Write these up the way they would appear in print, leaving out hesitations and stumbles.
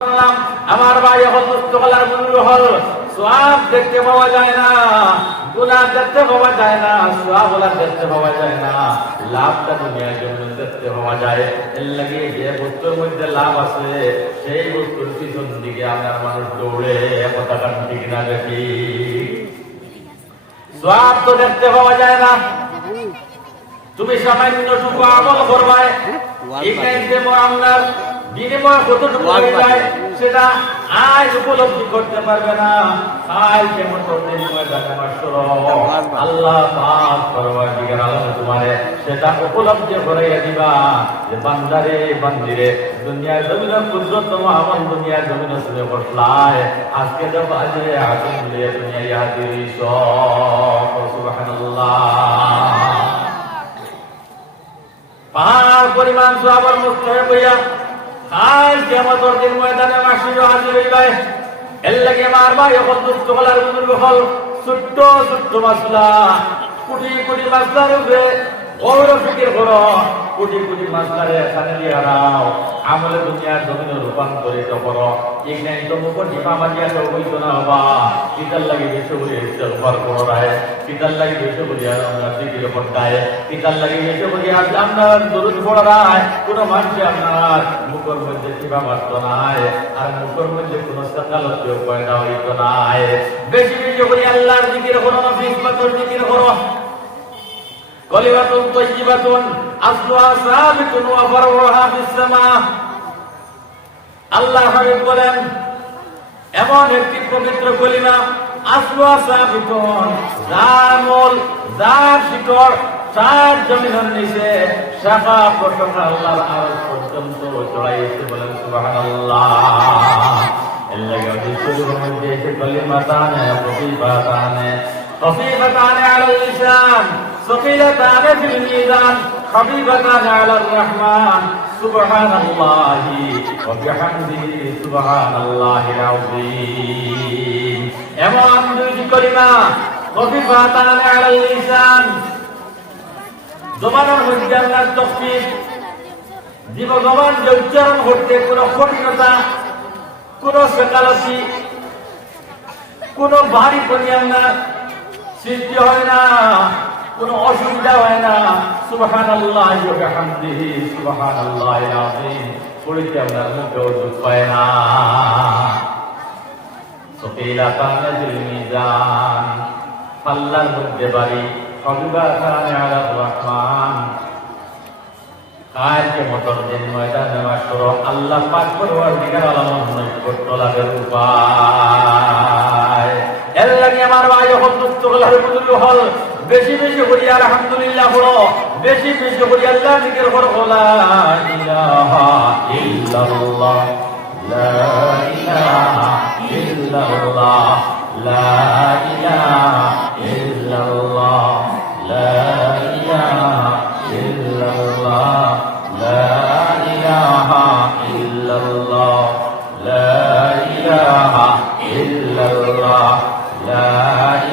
আমার ভাই এখন মুস্তফার বন্ধু হল সওয়াব দেখতে পাওয়া যায় না, গুনাহ দেখতে পাওয়া যায় না, সওয়াব দেখতে পাওয়া যায় না, লাভটা দুনিয়ার জন্য দেখতে পাওয়া যায়। এর লাগে যে বস্তুর মধ্যে লাভ আছে সেই বস্তুর পিছন দিকে আপনার মানুষ দৌড়ে পতাকা ঠিক না দেখি। সওয়াব তো দেখতে পাওয়া যায় না, তুমি সামান্যটুকু আমল করবে এখানে আপনার বিনিময় কতটুকু হয়ে যায় সেটা আজ উপলব্ধি করতে পারবে না। আজ কেমন আল্লাহ তোমারে সেটা উপলব্ধি করে দিবা যে বান্দারে বান্দিরে দুনিয়ার জমিন কুদরতম আমার দুনিয়ার জমিন শুনে বসলায় আজকে তো বাজে আসুন দুনিয়া ইয়াদির সুবহানাল্লাহ। পাহাড় পরিমাণ সওয়াবের মুক্ত হয়ে বইয়া আজ কিয়ামতের দিন ময়দানে মাসির হাজির হইবে। এর লাগে আমার ভাই এখন দুষ্ট হলার বুজুর্গ হল ছোট্ট ছোট্ট মাসলা কোটি কোটি মাসলার উপরে বড় ফিকির করো, কোটি কোটি মাসলারে এখানে দিয়ে হারাও, আমলে দুনিয়ার জমিনে রূপান্তরিত করো। এই নাই তো মুখ ডিমা মারিয়া তো হইতো না হবা পিতার লাগে বেশি বলি ইস্তেগফার করো রায়, পিতার লাগে বেশি বলি আমরা জিকির করতায়, পিতার লাগে বেশি বলি আপনার দরুদ পড়া রায়। কোনো মানুষে আপনার মুখের মধ্যে ডিমা মারতো নাই আর মুখের মধ্যে কোনো সকালত পয়দা হইতো নাই। বেশি বেশি বলি আল্লাহর জিকির করো, নফিস পাতর জিকির করো। কলিমাতুন তাইয়্যিবাতুন আসলুহা সাবিতুন ওয়া ফারউহা ফিস সামা। আল্লাহ হাবিব বলেন এমন একটি পবিত্র কলিমা আসলুহা সাবিতুন, যার মূল যার শিকড় চার জমিনের নিচে শাখা প্রশাখা আল্লাহর আরশ পর্যন্ত ছড়াইছে, বলেন সুবহানাল্লাহ। এর লাগে হাদিসের মধ্যে এসে কলিমাতানে খফীফাতানে খফীফাতানে আলাল লিসান ثقيلتان في الميزان خفيفتان على الرحمن سبحان الله وبحمده سبحان الله العظيم। এমন দুইটি কলিমা খফীফাতান আলাল লিসান, জবানের মধ্যে আল্লাহর তসবিহ জীব জবান যে উচ্চারণ করতে কোনো কঠিনতা, কোনো সকালতি, কোনো ভারী পরিয়াঙ্গা সৃষ্টি হয় না, কোনো অসুবিধা হয় না। সুবহানাল্লাহি ওয়া বিহামদিহি সুবহানাল্লাহিল আযীম পড়িতে আপনার মুখেও দুঃখ পায় না। সকিলাতান ফিল মিজান, আল্লাহর মধ্যে বাড়ি খফীফাতান আলার রহমান। কাল কিয়ামতের দিন ময়দানে মাশর আল্লাহ পাক পরওয়ারদিগার আলামিন নৈকট্য লাভের উপায়। এর লাগে আমার ভাই যখন দুঃখ হল বেশি বেশি করি আলহামদুলিল্লাহ পড়ো, বেশি বেশি করি আল্লাহ জিকির করো। লা ইলাহা ইল্লাল্লাহ লা ইলাহা ইল্লাল্লাহ লা ইলাহা ইল্লাল্লাহ লা ইলাহা ইল্লাল্লাহ লা ইলাহা ইল্লাল্লাহ লা ইলাহা ইল্লাল্লাহ লা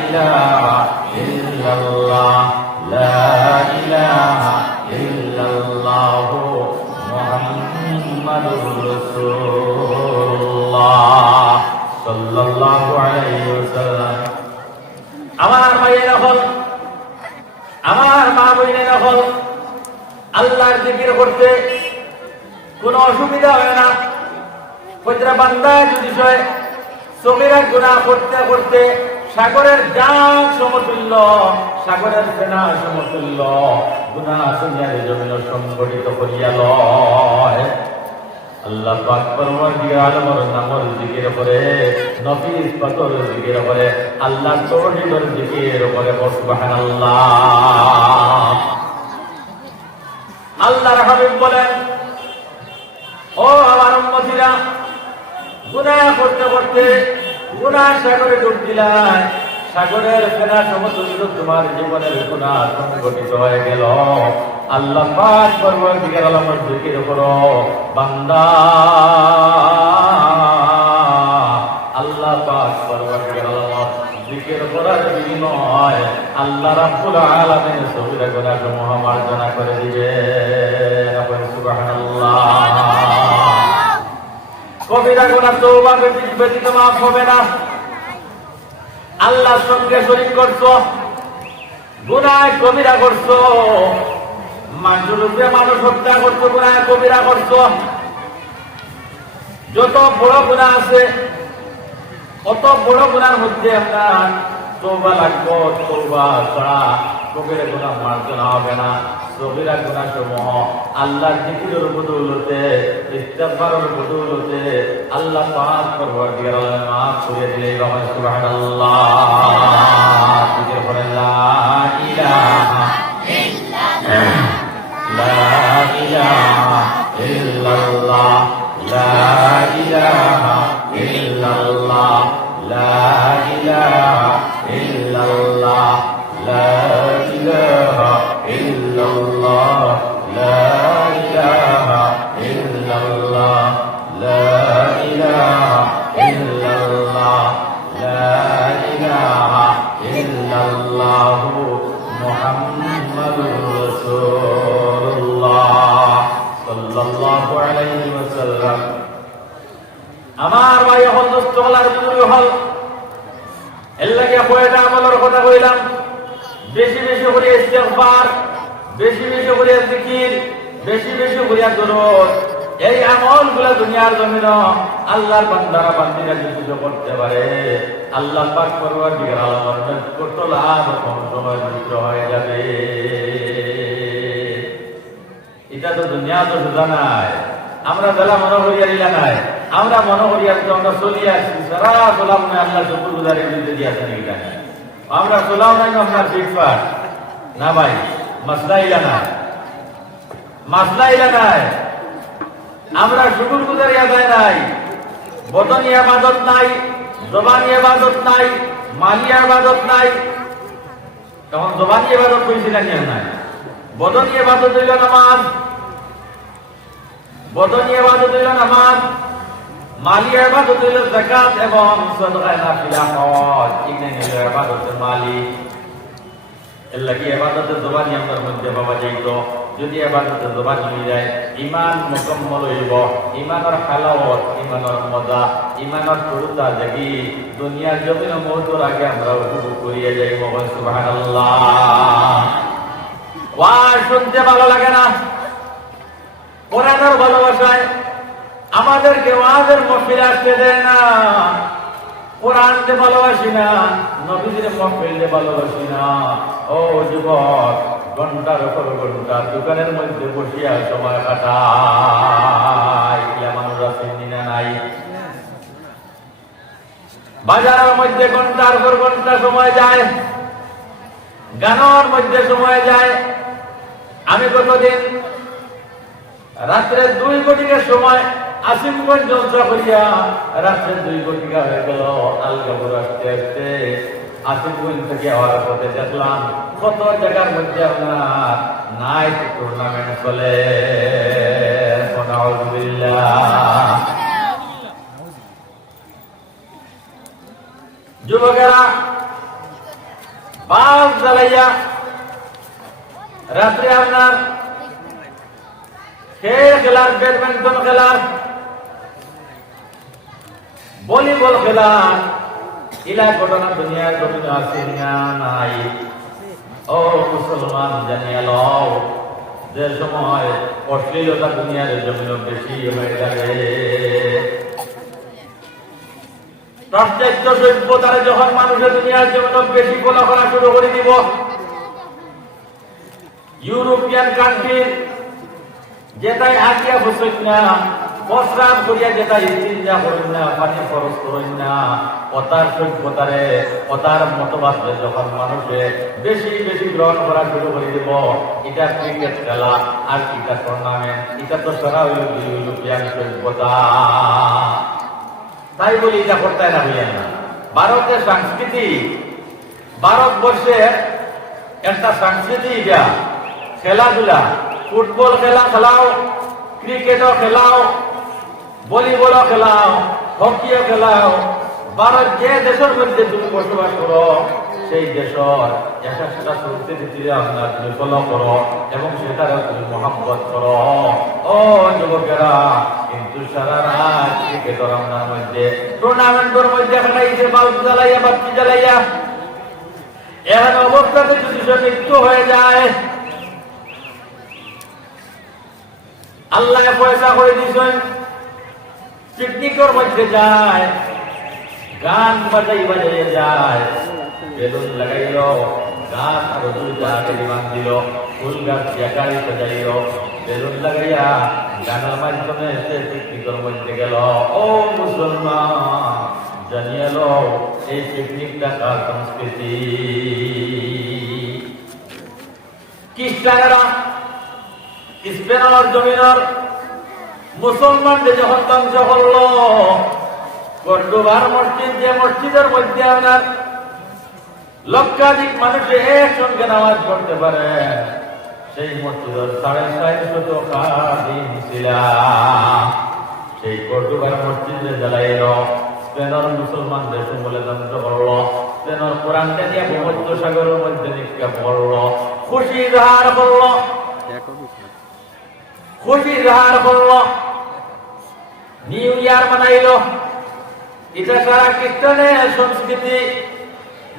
ইলাহা ইল্লাল্লাহ লা ইলাহা ইল্লাল্লাহ মুহাম্মাদুর রাসূলুল্লাহ সাল্লাল্লাহু আলাইহি ওয়াসাল্লাম। আমার ভাইয়েরা হল, আমার মা বোনেরা হল, আল্লাহর জিকির করতে কোনো অসুবিধা হয় না। প্রতিটা বান্দা যদি সয় সগীরা গুনাহ করতে করতে সাগরের জাগ সমতুল্য, সাগরের ফেনা সমতুল্য গুনাহ দুনিয়ার জমিন সংগঠিত করিয়া লয়। আল্লাহ পাক পরওয়ারদিগার আলমের নামের জিকির করে, নফিস পাতর জিকির করে, আল্লাহর তাওহীদের জিকির করে, সুবহানাল্লাহ। আল্লাহর হাবিব বলেন ও আমার উম্মতিরা, গুনাহ করতে করতে গুনাহ সাগরে ডুব দিলাই, সাগরের ফেনা সমতুল্য তোমার জীবনের গুনাহ সংগঠিত হয়ে গেল। আল্লাহ পাক পরওয়ারদিগার আলমের জিকির করো বান্দা, আল্লাহ পাক পরওয়ারদিগার আলমের জিকির করার বিনিময় আল্লাহ রাব্বুল আলামিন সগীরা গুনাহ সমূহ মার্জনা করে দিবেন। সুবহানাল্লাহ। কবিরা গুনাহ তওবা ব্যতীত মাফ হবে না। আল্লাহর সঙ্গে শরীক করছো, গুনাহ কবিরা করছো, মানুষের উপরে মানুষ হত্যা করছো, গুনাহ কবিরা করছো। যত বড় গুনাহ আছে কত বড় গুনার মধ্যে আপনার তওবা লাগবে। তওবা ছাড়া কবিরা গুনাহ মার্জনা হবে না। কবিরা গুনাহ সমূহ আল্লাহর জিকিরের বদৌলতে, ইস্তিগফারের বদৌলতে আল্লাহ পাক পরওয়ারদিগার আলম মাফ করে দিলে। সুবহানাল্লাহ। জিকির করে লা ইলাহা ইল্লাল্লাহ, লা ইলাহা ইল্লাল্লাহ, লা ইলাহা ইল্লাল্লাহ, লা ইলাহা ইল্লাল্লাহ, লা ইলাহা ইল্লাল্লাহ, লা ইলাহা ইল্লাল্লাহ, লা ইলাহা ইল্লাল্লাহ, লা ইলাহা ইল্লাল্লাহ, মুহাম্মাদুর রাসূলুল্লাহ সাল্লাল্লাহু আলাইহি ওয়াসাল্লাম। আমার ভাই হল দোস্তলার বুজুর্গ হল, এর লাগে কয়টা আমলের কথা কইলাম। বেশি বেশি করে ইস্তিগফার, বেশি বেশি করে জিকির, বেশি বেশি করে দরুদ। এই আমলগুলো দুনিয়ার জমিন আল্লাহর বান্দারা বান্দিরা যদি করতে পারে, আল্লাহ পাক পরওয়ারদিগার আলমের কত লাভ কম সময় নষ্ট হয়ে যাবে। এটা তো দুনিয়া তো সোজা নাই। আমরা যারা মনে করিয়া দিলা নাই, আমরা মনে করিয়া তো আমরা চলিয়ে আসছি, সারা চলাম না আল্লাহ শুকুর গুজারের বিরুদ্ধে দিয়েছেন। এটা আমরা চলাও নাই আপনার ফিটফাট না ভাই, মাসলা ইলা নাই, মাসলা ইলা নাই। আমরা শুকুর গুজারি আদায় নাই, বদনী ইবাদত নাই, জবানি ইবাদত নাই, মালি ইবাদত নাই। তখন জবানি ইবাদত কইছিলেন নাই, বদনী ইবাদত হইল নামাজ, বদনী ইবাদত হইল নামাজ, মালি ইবাদত হইল যাকাত এবং সাদকা নাফিলা হজ। ইনে হইল ইবাদতের মালি। এর লাগি ইবাদতের জবানি আমাদের মধ্যে পাওয়া যাইত। যদি ইবাদতের জবানি হয়ে যায়, ঈমান মুকম্মল হইব। ঈমানের হালাওয়াত, ঈমানের মজা, ঈমানের শুরুতা জাগি দুনিয়ার জমিন মওতের আগে আমরা উপভোগ করিয়া যাইব। সুবহানাল্লাহ। ওয়াজ শুনতে ভালো লাগে না, কোরআনের ভালোবাসায় আমাদেরকে ওয়াজের মহফিলে আসতে দেয় না। কোরআনকে ভালোবাসি না, নবীদের মহফিলে ভালোবাসি না। ও যুবক, ঘন্টার উপর ঘন্টা দোকানের মধ্যে বসিয়া সময় কাটায়, মানুষ চিনি না নাই। বাজারের মধ্যে ঘন্টার পর ঘন্টা সময় যায়, গানের মধ্যে সময় যায়। আমি কতদিন রাত্রে 2 কোটিকার সময় আসিমগঞ্জ জলসা করিয়া রাত্রে 2 কোটিকা হয়ে গেল। আলগাপুর আসতে আসতে আসিমগঞ্জ থেকে হওয়ার পথে দেখলাম কত জায়গার মধ্যে আপনার নাইট টুর্নামেন্ট চলে। যুবকেরা বাস জ্বালাইয়া রাত্রে আপনার খেলার, ব্যাডমিন্টন খেলার, ভলিবল খেলার, ইলা ঘটনা দুনিয়ার জমিন আছে না নাই? ও মুসলমান, জানিয়ে লও, যে সময় অশ্লীলতা দুনিয়ার জমিন বেশি হয়ে যাবে, পাশ্চাত্য সভ্যতারে যখন মানুষের দুনিয়ার জমিন বেশি ফলো করা শুরু করে দিব, ইউরোপিয়ান কান্ট্রি যেটাই হাতিয়া বসেন না, প্রস্রাব করিয়া যেটা ইস্তিনজা করেন না, পানি খরচ করেন না, অতার সভ্যতারে অতার মতবাদ যখন মানুষে বেশি বেশি গ্রহণ করা শুরু করে দেব, এটা ক্রিকেট খেলা আর এটা টুর্নামেন্ট, এটা তো সারা ইউরোপিয়ান সভ্যতা। তাই বলি এটা করতে না হইলেন না। ভারতের সংস্কৃতি, ভারতবর্ষের একটা সংস্কৃতি, এটা খেলাধুলা, ফুটবল খেলা খেলাও, ক্রিকেটও খেলাও, ভলিবলও খেলাও, হকিও খেলাও। ভারত যে দেশের মধ্যে তুমি বসবাস করো, সেই দেশের একটা সেটা সংস্কৃতি আপনার তুমি ফলো করো এবং সেটারও তুমি মহাব্বত করো। ও যুবকেরা, কিন্তু কিন্তু সারা রাত ক্রিকেটের রান্নার মধ্যে টুর্নামেন্টের মধ্যে খাটাইছে বাল্ব জ্বালাইয়া বাতি জ্বালাইয়া। এমন অবস্থাতে যদি সে মৃত্যু হয়ে যায়, আল্লাহ পয়সা করে দিয়েছেন, পিকনিকের মধ্যে যায়, গান বাজাই বাজাই যায়, বেলুন লাগাইল, গান আরো দুইটা টেলিমান দিল, ফুল গাছ দিয়া গাড়ি সাজাইল, বেলুন লাগাইয়া গানের মাধ্যমে সে পিকনিকের মধ্যে গেল। ও মুসলমান, জানিয়ে লো এই পিকনিকটা কার সংস্কৃতি। খ্রিস্টানেরা স্পেনের জমিনের মুসলমানদের যখন ধ্বংস করল, কর্ডোবার মসজিদ, যে মসজিদের মধ্যে আপনার লক্ষাধিক মানুষ একসঙ্গে নামাজ পড়তে পারে, সেই মসজিদের 450 খাদিম ছিল। সেই কর্ডোবার মসজিদে জ্বালাইল, স্পেনের মুসলমানদের সমূলে ধ্বংস করল, স্পেনের কোরআনটা নিয়ে ভূমধ্য সাগরের মধ্যে নিক্ষেপ করল, খুশি ধার করল, খুশি ধার করল, নিউ ইয়ার মানাইল। এটা সারা খ্রিস্টানের সংস্কৃতি।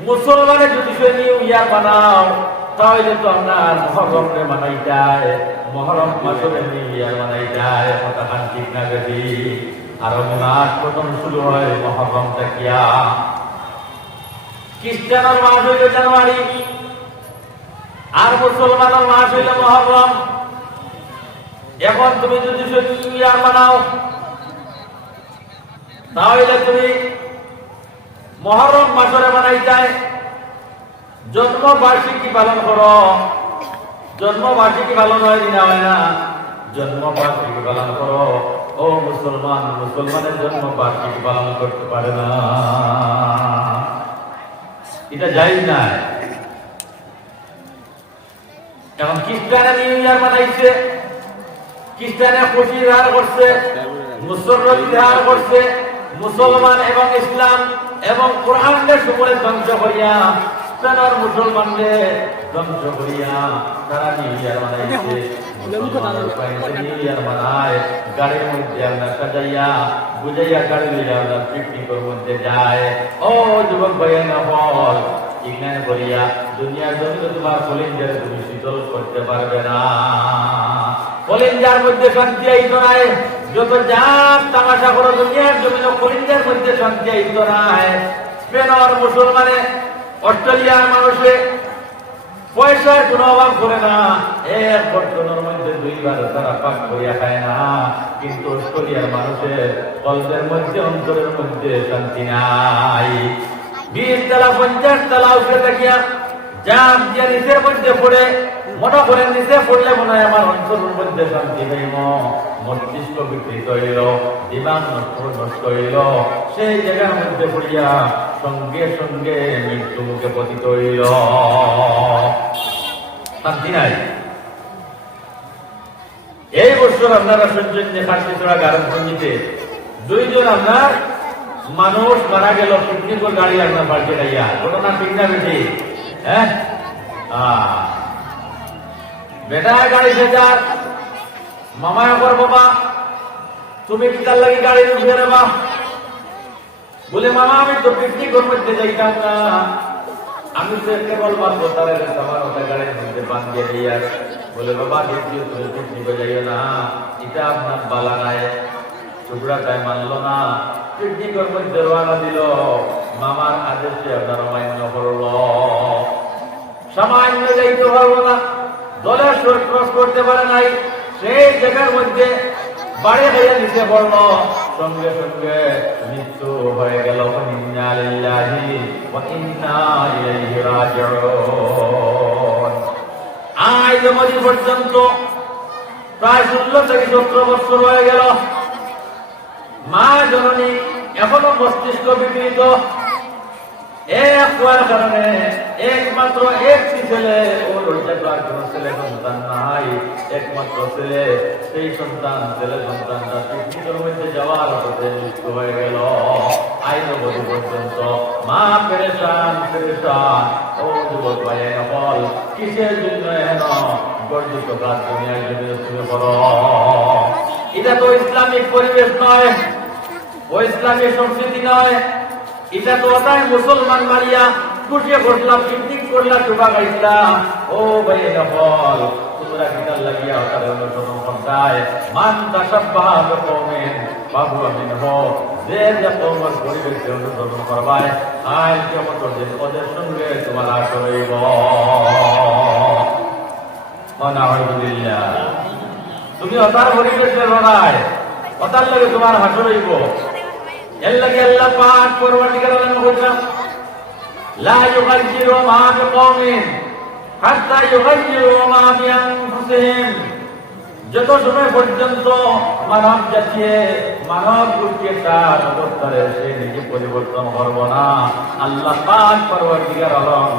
মুসলমানের যদি সে নিউ ইয়ার বানাও, তাহলে তো আপনার মহরমে মানাই যায়, মহরম মাসে নিউ ইয়ার মানাই যায়, কথা ঠিক না গেছি। আরবি মাস প্রথম শুরু হয় মহরম থাকিয়া। খ্রিস্টানের মাস হইল জানুয়ারি, আর মুসলমানের মাস হইল মহরম। এখন তুমি যদি সে নিউ ইয়ার বানাও, তাহলে তুমি মহরম মাসরে বানাই যায়, জন্ম বার্ষিকী পালন করো। জন্ম বার্ষিকী পালন হয় না, হয় না, জন্ম বার্ষিকী পালন করো। ও মুসলমান, মুসলমানের জন্ম বার্ষিকী পালন করতে পারে না, এটা যাই না। এখন খ্রিস্টানে নিউ ইয়ার বানাইছে, খ্রিস্টানে খুশি ধার করছে, মুসলমান ধার করছে। মুসলমান এবং ইসলাম এবং কোরআনের সময় ধ্বংস করিয়া, স্পেনের মুসলমানদের ধ্বংস করিয়া তারা নিউ ইয়ার বানাইছে। নিউ ইয়ার বানায়, গাড়ির মধ্যে আমরা সাজাইয়া বুঝাইয়া গাড়ি লইয়া আমরা পিকনিকের মধ্যে যায়। ও যুবক ভাইয়া না বল, ইগনান করিয়া দুনিয়ার জমিতে তোমার কলিঞ্জার তুমি শীতল করতে পারবে না। কলিঞ্জার মধ্যে শান্তি আইত নাই, যত যাক তামাশা করো দুনিয়ার জমিন কলিঞ্জার মধ্যে শান্তি আইত নাই। স্পেনের মুসলমানে, অস্ট্রেলিয়ার মানুষে পয়সার কোনো অভাব করে না, এক বর্তনের মধ্যে 2 বার তারা পাক করিয়া খায় না। কিন্তু অস্ট্রেলিয়ার মানুষের কল্পের মধ্যে, অন্তরের মধ্যে শান্তি নাই। 20 তলা 50 তলা উঠে দেখিয়া জাপ দিয়ে নিচের মধ্যে পড়ে, মনে করেন নিচে পড়লে মনে হয় আমার অন্তরের মধ্যে শান্তি পাইব। মস্তিষ্ক বিকৃত হইল, দিমাগ নষ্ট হইল, সেই জায়গার মধ্যে পড়িয়া সঙ্গে সঙ্গে মৃত্যু মুখে পতিত হইল। শান্তি নাই। এই বছর আপনারা শুনছেন যে খাসিছড়া গারঞ্জিতে 2 জন আপনার মানুষ মারা গেল পিকনিকের গাড়ি আপনার পাল্টে গাইয়া। ঘটনা ঠিক না বেশি? হ্যাঁ, বেটা গাড়ি ভেজার মামা কর, বাবা তুমি কি তার লাগে গাড়ি উঠে নেবা? বলে মামা আমি তো পিকনিকের মধ্যে যাইতাম না, আমি তো কেবল বাঁধবো তার আমার ওটা গাড়ির মধ্যে বাঁধিয়ে দিয়ে। বলে বাবা দ্বিতীয় তুমি পিকনিকে যাইও না, এটা আপনার বালা নাই। টুকরা তাই মানলো না, পিকনিকের মধ্যে রওনা দিল। মামার আদেশে আপনার অমান্য করল, সামান্য যাইতে পারলো না, দলের শোধ ক্রস করতে পারে নাই। সেই জায়গার মধ্যে বাড়ি হইয়া নিচে পড়ল, সঙ্গে সঙ্গে মৃত্যু হয়ে গেল। ইন্না লিল্লাহি ওয়া ইন্না ইলাইহি রাজিউন। আজ অবধি পর্যন্ত প্রায় 16 থেকে 17 বছর হয়ে গেল। মা জননী এখনো মস্তিষ্ক বিকৃত। এক হওয়ার কারণে একমাত্র একটি ছেলে, ওর আর কোন ছেলে সন্তান নাই, একমাত্র ছেলে। সেই সন্তান, ছেলে সন্তানটা পিকনিকের মধ্যে যাওয়ার পথে মৃত্যু হয়ে গেল। আইন অবধি পর্যন্ত মা পেরেশান পেরেশান। ও যুবক ভাই বল, কিসের জন্য এন গর্জিত কাজ দুনিয়ার জন্য তুমি করো? এটা তো ইসলামিক পরিবেশ নয়, ও ইসলামিক সংস্কৃতি নয়। এটা তো ওটাই মুসলমান মারিয়া খুশিয়ে করলাম, পিকনিক করলাম, ডুবা গাইলাম। ও ভাই বল তোমরা কিতাল লাগিয়া ওটার অনুসরণ করতায়। মান তাসাব্বাহা বিকওমিন ফাহুয়া মিনহুম, যে যে কওমের পরিবেশকে অনুসরণ করবায় আজ কিয়ামতের দিন ওদের সঙ্গে তোমার আসর হইব। নাউযুবিল্লাহ। তুমি ওটার পরিবেশে লড়াই, ওটার লাগে তোমার হাসর হইব। এর লাগে আল্লাহ পাক পরবর্তীকালে বলেছেন লা ইউগাইয়িরু মা বিকওমিন হাত্তা ইউগাইয়িরু মা বিআনফুসিহিম। যত সময় পর্যন্ত মানব জাতিয়ে মানব গোষ্ঠী তার অবস্থায় সে নিজে পরিবর্তন করব না, আল্লাহ পাক পরবর্তীকার আলম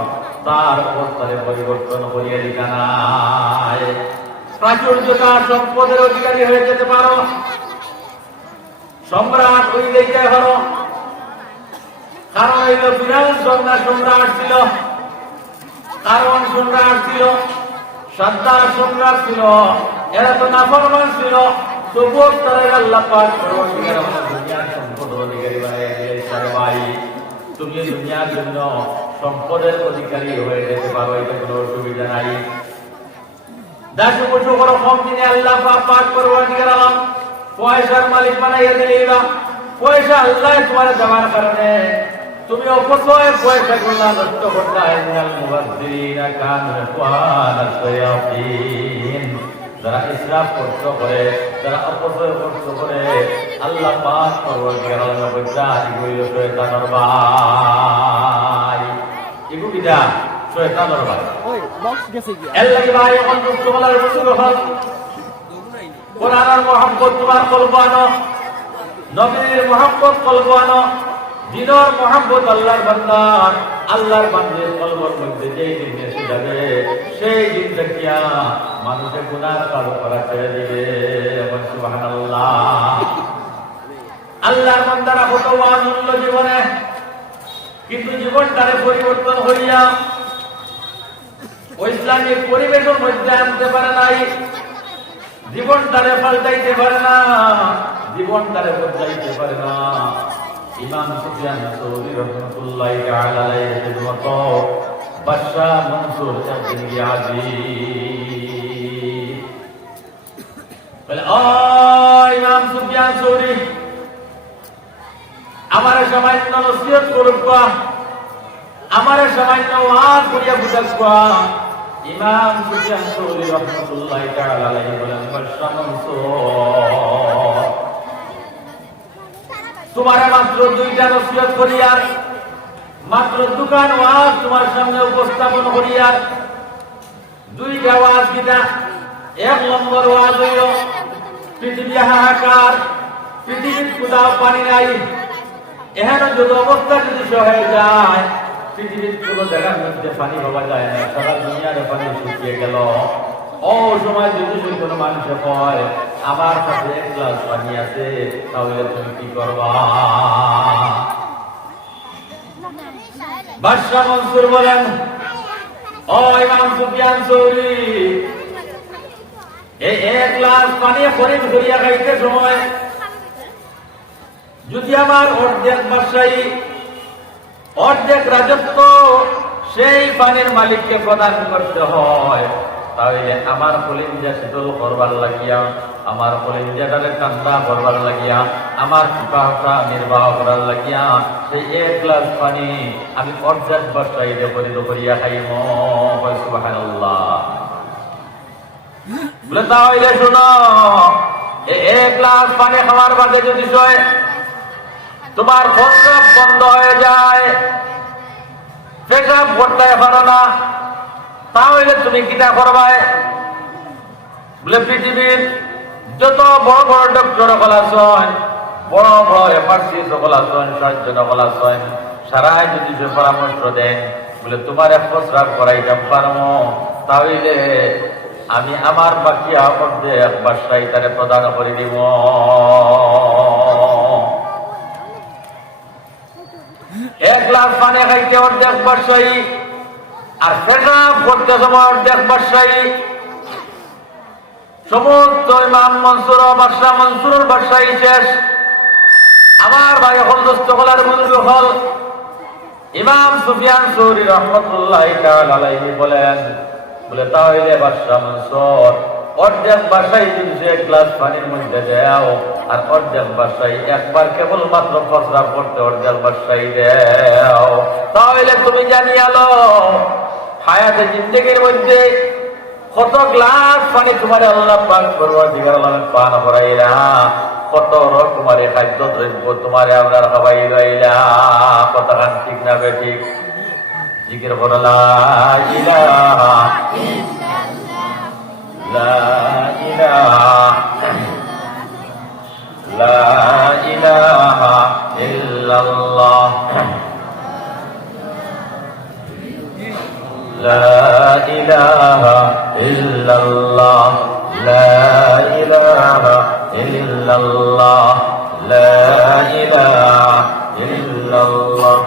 তার অবস্থায় পরিবর্তন করিয়ে দিতে নাই। প্রাচুর্যতা সম্পদের অধিকারী হয়ে যেতে পারো, সম্রাট হয়ে যেতে পারো, কারণ হইল ফিরাউন সম্রাট ছিল, কারণ সম্রাট ছিল, সাদ্দার সম্রাট ছিল, এরা তো নাফরমান ছিল, তবুও তারা আল্লাহ পাক পরবর্তীকালে আমাদের দুনিয়ার সম্পদ অধিকারী বানিয়ে দিয়েছে। ভাই তুমি দুনিয়ার জন্য সম্পদের অধিকারী হয়ে যেতে পারো, এটা কোনো অসুবিধা নাই। দাসু মুঠো বড় কম দিনে আল্লাহ পাক পরবর্তীকালে পয়সার মালিক বানাইয়া দিলেন। পয়সা আল্লাহ তোমার দেওয়ার কারণে তুমি অপচয় পয়সা গুলা নষ্ট করতে। যারা ইসরাফ খরচ করে, যারা অপচয় খরচ করে, আল্লাহ পাক শয়তানের ভাই। এগুলিটা শয়তানের ভাই। এর লাগে ভাই এখন দুষ্ট বলার বস্তু হল কোরআনের মহব্বত তোমার কলব আনো, নবীর মহব্বত কলব আনো, দিনের মহব্বত আল্লাহর বান্দার আল্লাহর বান্দার কলবের মধ্যে যেই দিন এসে যাবে সেই দিন দেখিয়া মানুষের গুনাহ কালো করা ছেড়ে দিবে। সুবহানাল্লাহ। আল্লাহর বান্দারা কত আনন্দ জীবনে, কিন্তু জীবনটারে পরিবর্তন হইয়া ওই ইসলামিক পরিবেশের মধ্যে আনতে পারে নাই, জীবনটারে পাল্টাইতে পারে না, জীবনটারে বদলাইতে পারে না। ইমাম সুফিয়ান সৌরি রাহমাতুল্লাহি তাআলা আলাইহির মতো বাদশা মনসুর একদিন ইয়াজি বলে, ও ইমাম সুফিয়ান সৌরি, আমার সামান্য নসিহত করবা, আমার সামান্য ওয়াজ করিয়া বুঝাবা। ইমাম সুফিয়ান সৌরি রাহমাতুল্লাহি তাআলা আলাইহি বলেন, বাদশা মনসুর, তোমার মাত্র দুইটা নসিহত করিয়ার, মাত্র দোকান ওয়াজ তোমার সামনে উপস্থাপন করিয়ার, দুইটা ওয়াজ কিনা। এক নম্বর ওয়াজ হইল পৃথিবী হাহাকার, পৃথিবীর কোথাও পানি নাই, এখানে যদি অবস্থা যদি হয়ে যায়, পৃথিবীর কোনো জায়গার মধ্যে পানি পাওয়া যায় না, সারা দুনিয়ার পানি শুকিয়ে গেল। ও সময় যদি কোনো মানুষ কয় আমার কাছে এক গ্লাস পানি আছে, তাহলে তুমি কি করবা? বাদশা মনসুর বলেন, ও ইমাম সুফিয়ান সৌরি, এই এক গ্লাস পানি খরিদ করিয়া খাইতে সময় যদি আমার অর্ধেক বাদশাহী, অর্ধেক রাজত্ব সেই পানির মালিককে প্রদান করতে হয়, তাহলে আমার কলিজা শীতল করবার লাগিয়া, আমার কলিজাটারে ঠান্ডা করবার লাগিয়া, আমার পিপাসা নির্বাহ করার লাগিয়া সেই এক গ্লাস পানি আমি অর্ধেক বাদশাহীরে পরিণত করিয়া খাইব। সুবহানাল্লাহ। বলে তাহলে শোনো, এক গ্লাস পানি খাওয়ার বাদে যদি তোমার প্রস্রাব বন্ধ হয়ে যায়, পেশাব করতে পারো না, তাহলে তুমি কিটা করবাই? বলে পৃথিবীর যত বড় বড় ডক্টর সকল আছেন, বড় বড় এফার্সি সকল আছেন, সাহায্য সকল আছেন, সারাই যদি সে পরামর্শ দেন, বলে তোমার এক প্রস্রাব করাইতাম পারবো, তাহলে আমি আমার বাকি অর্ধেক বাদশাহী তারে প্রদান করে দিব। এক গ্লাস পানি খাইতে অর্ধেক বাদশাহী, আর পেশাব করতে সময় অর্ধেক বাদশাহী। সমস্ত ইমাম মনসুর বাদশাহ মনসুরের বাদশাহী শেষ। আমার ভাই হল দোস্ত হলার বুজুর্গ হল ইমাম সুফিয়ান সৌরি রহমতুল্লাহি তাআলা আলাইহি বলে তাহলে বাদশাহ মনসুর অর্ধেক বাসাই যদি এক গ্লাস পানির মধ্যে দেও আর অর্ধেক বাসাই একবার কেবলমাত্র ফসরা করতে অর্ধেক বাসাই দেও, তাহলে তুমি জানিয়ালো হায়াতে জিন্দেগির মধ্যে কত গ্লাস পানি তোমার আল্লাহ পান করবো দিগার পান করাইলা, কত রকমের খাদ্য দ্রব্য তোমার আমরা খাওয়াই রইলা, কত গান ঠিক না বেঠিক জিকির করো লা ইলাহা লা ইলাহা লা ইলাহা ইল্লাল্লাহ লা ইলাহা ইল্লাল্লাহ লা ইলাহা ইল্লাল্লাহ লা ইলাহা ইল্লাল্লাহ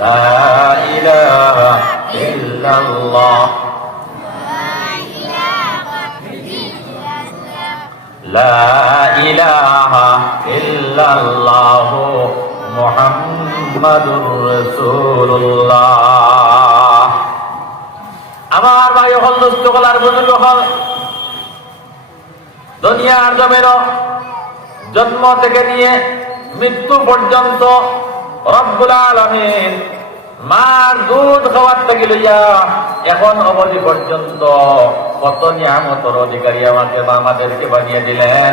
লা ইলাহা ইল্লাল্লাহ লা ইলাহা ইল্লাল্লাহ মুহাম্মাদুর রাসূলুল্লাহ। আমার ভাই হল দোস্ত হলার বুজুর্গ হল দুনিয়ার জমিন জন্ম থেকে নিয়ে মৃত্যু পর্যন্ত রব্বুল আলামিন মার দুধ খাওয়ার থেকে লইয়া এখন অবধি পর্যন্ত কত নিয়ামতের অধিকারী আমাকে আমাদেরকে বানিয়ে দিলেন।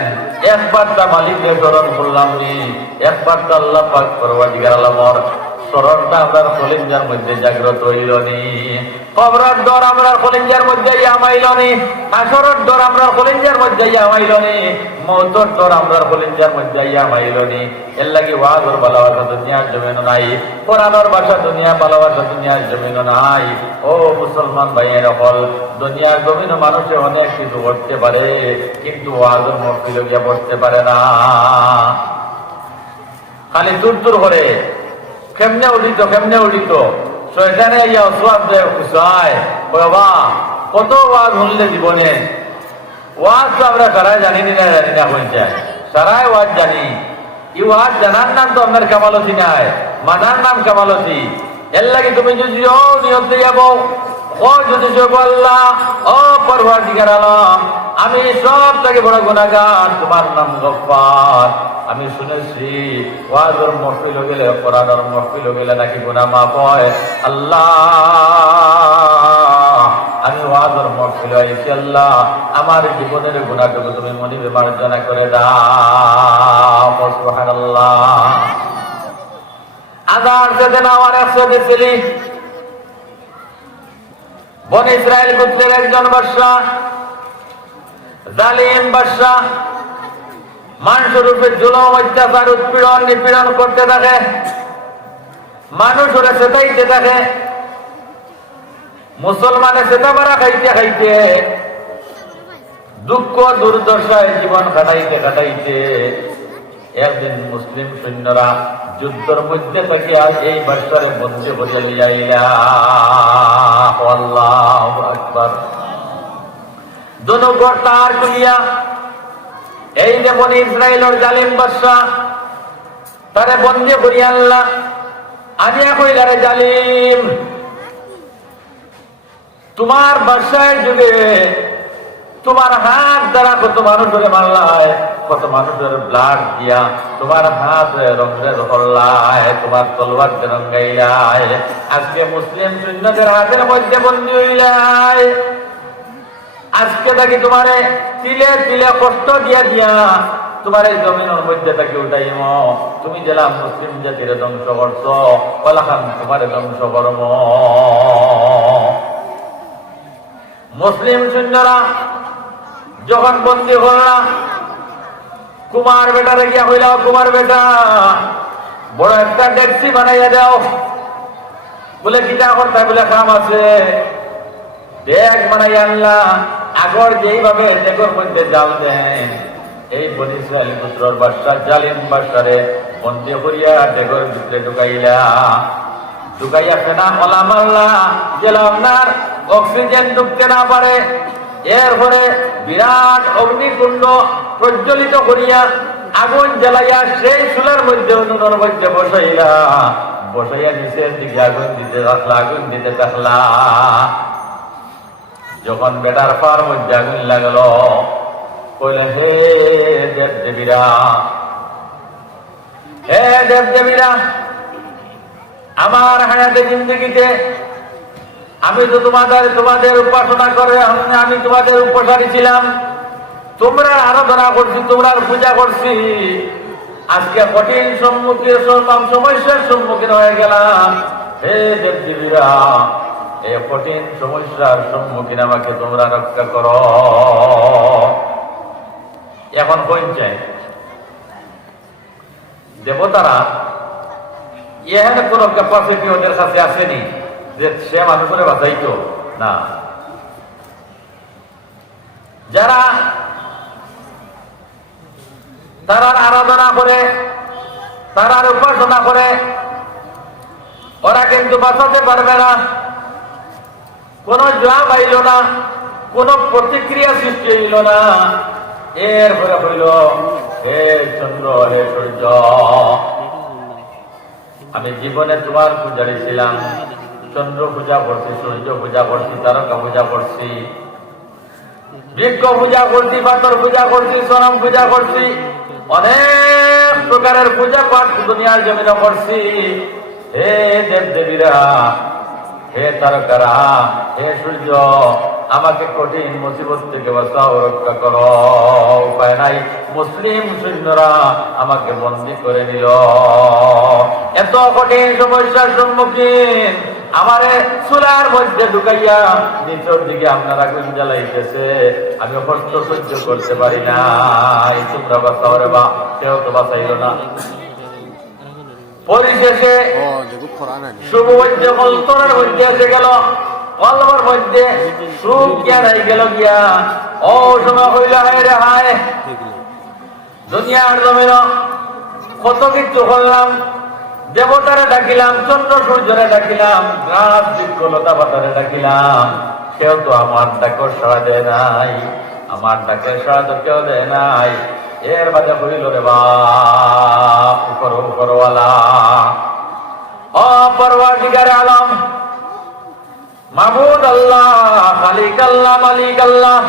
একবার তা মালিকের স্মরণ করলাম নি, একবার তো আল্লাহ পাক পরওয়ারদিগার আলমের স্মরণটা আমরা কলিজার মধ্যে জাগ্রত হইল নি। কবরের ডর আমরা কলিজার মধ্যে আমাইল নি, হাসরের ডর আমরা কলিজার মধ্যে আমাইল নি, মওতের ডর আমরা কলিজার মধ্যে আমাইল নি। এর লাগি ওয়াজের ভালোবাসা দুনিয়ার জমিন নাই, কোরআনের ভাষা দুনিয়া ভালোবাসা দুনিয়ার জমিন নাই। ও মুসলমান ভাইয়ের হল দুনিয়ার জমিন মানুষে অনেক কিছু করতে পারে, কিন্তু ওয়াজের মহফিল গিয়া বসতে পারে না। খালি দূর দূর করে কেমনে উঠিত শয়তানে ইয়া ওয়াজ দেয় খুশায় বাবা কত ওয়াজ শুনলে জীবনে। ওয়াজ তো আমরা সারাই জানি না হয়েছে, সারাই ওয়াজ জানি। এই ওয়াজ জানার নাম তো আপনার কামালতি নাই, মানার নাম কামালতি। এর লাগে তুমি যদি নিয়ত যাব ও যদি আল্লাহ ও পরওয়ারদিগার আলম আমি সব থেকে বড় গুনাহগার, তোমার নাম গফফার। আমি শুনেছি ওয়াজের মহফিল গেলে কোরআনের মহফিল গেলে নাকি গুনাহ মাফ হয়। আল্লাহ আমি ওয়াজের মহফিল আইছি, আল্লাহ আমার জীবনের গুনাহটুকু তুমি মনিবে মার্জনা করে দাও। সুবহানাল্লাহ। আদার সেদিন আমার 100 দিছিলি বনি ইসরায়েল গোত্রের একজন বাদশাহ, জালিম বাদশাহ, মানুষের উপরে জুলুম অত্যাচার উৎপীড়ন নিপীড়ন করতে থাকে, মানুষ ওরা সেটাইতে থাকে। মুসলমানে সেটা বাড়া খাইতে খাইতে দুঃখ দুর্দশায় জীবন কাটাইতে একদিন মুসলিম সৈন্যরা যুদ্ধের মধ্যে থেকে এই বাদশারে বন্দী করে লিয়াইলা। আল্লাহু আকবার। দুনুগর তার কুলিয়া এই যে বনি ইসরায়েলের জালিম বাদশা তারে বন্দী করি আল্লাহ আনিয়া কইলারে জালিম তোমার বাদশার যুগে তোমার হাত দ্বারা কত মানুষের মারলায়, কত মানুষের ব্লাড দিয়া তোমার হাত রঙে ধরলায়, তোমার তলবার রঙাইলায়। আজকে মুসলিম সৈন্যদের হাতের মধ্যে বন্দী হইলায়। আজকে থাকি তোমারে তিলে তিলে কষ্ট দিয়া তোমার এই জমিনের মধ্যে থাকি উঠাইম। তুমি জেলা মুসলিম জাতির ধ্বংস করছ, ওলাখান তোমার ধ্বংস করম। মুসলিম সৈন্যরা যখন বন্দী হল্লা কুমার বেটারে গিয়া হইল, কুমার বেটা বড় একটা ডেক্সি বানাইয়া দাও। বলে কিটা করতে বলে কাম আছে, ডেক বানাইয়া আনলা। আগর যেইভাবে ডেকের মধ্যে জাল দেন এই বনি ইসরায়েল পুত্রর বাদশা জালিম বাদশারে বন্দী করিয়া ডেকের ভিতরে ঢুকাইলা। ঢুকাইয়া ফেনা কলা মারলা যেন আপনার অক্সিজেন ঢুকতে না পারে। এরপরে বিরাট অগ্নিকুণ্ড প্রজ্বলিত করিয়া আগুন জ্বালাইয়া সেই চুলার মধ্যে উনুনের মধ্যে বসাইয়া নিচের দিকে আগুন দিতে থাকলা। যখন বেটার পার মধ্যে আগুন লাগলো, কইল হে দেবদেবীরা, আমার হায়াতে জিন্দগিতে আমি তো তোমাদের উপাসনা করে আমি তোমাদের উপসারী ছিলাম, তোমরা আরাধনা করছি, তোমরা পূজা করছি। আজকে কঠিন সমস্যার সম্মুখীন হয়ে গেলাম। হে দেবদেবীরা, এই কঠিন সমস্যার সম্মুখীন আমাকে তোমরা রক্ষা করো। এখন কইছে দেবতারা এখানে কোন ক্যাপাসিটি ওদের কাছে আসেনি যে সে মানুষ করে বাঁচাইতো না। যারা তারার আরাধনা করে, তারার উপাসনা করে, ওরা কিন্তু বাঁচাতে পারবে না। কোন জবাব আইল না, কোন প্রতিক্রিয়া সৃষ্টি হইল না। এরপরে হইল হে চন্দ্র, হে সূর্য, আমি জীবনে তোমার পূজারি ছিলাম। চন্দ্র পূজা করছি, সূর্য পূজা করছি, তারকা পূজা করছি, বৃক্ষ পূজা করছি, পাথর পূজা করছি, সনম পূজা করছি, অনেক প্রকারের পূজা পাঠ দুনিয়ার জমিনে করছি। হে দেবদেবীরা, হে তারকারা, হে সূর্য, আমাকে কঠিন মুসিবত থেকে বাঁচাও, রক্ষা করো। উপায় নাই, মুসলিম সৈন্যরা আমাকে বন্দী করে নিল। এত কঠিন সমস্যার সম্মুখীন আমারে চুলার মধ্যে ঢুকাইয়া নিচের দিকে আপনারা আগুন জ্বালাইতেছে, আমি কষ্ট সহ্য করতে পারি না। তোমরা বাঁচাও রে বা, কেউ তো বাঁচাইল না। পরিশেষে শুভ মধ্যে কলতরের মধ্যে এসে গেল, কলমের মধ্যে সুখ জ্ঞান হয়ে গেল গিয়া। ও সময় হইল হায় রে হায়, দুনিয়ার জমিন কত কিছু করলাম, দেবতারে ডাকিলাম, চন্দ্র সূর্যরে ডাকিলাম, গাছ বৃক্ষলতা পাতারে ডাকিলাম, কেউ তো আমার ডাকর সাড়া দেয় নাই, আমার ডাকের সাড়া তো কেউ দেয় নাই। এর মাঝে হইল রে বাপ উপরওয়ালা, অপরওয়ারদিগার আলম, মাহবুদ আল্লাহ, খালিক আল্লাহ, মালিক আল্লাহ।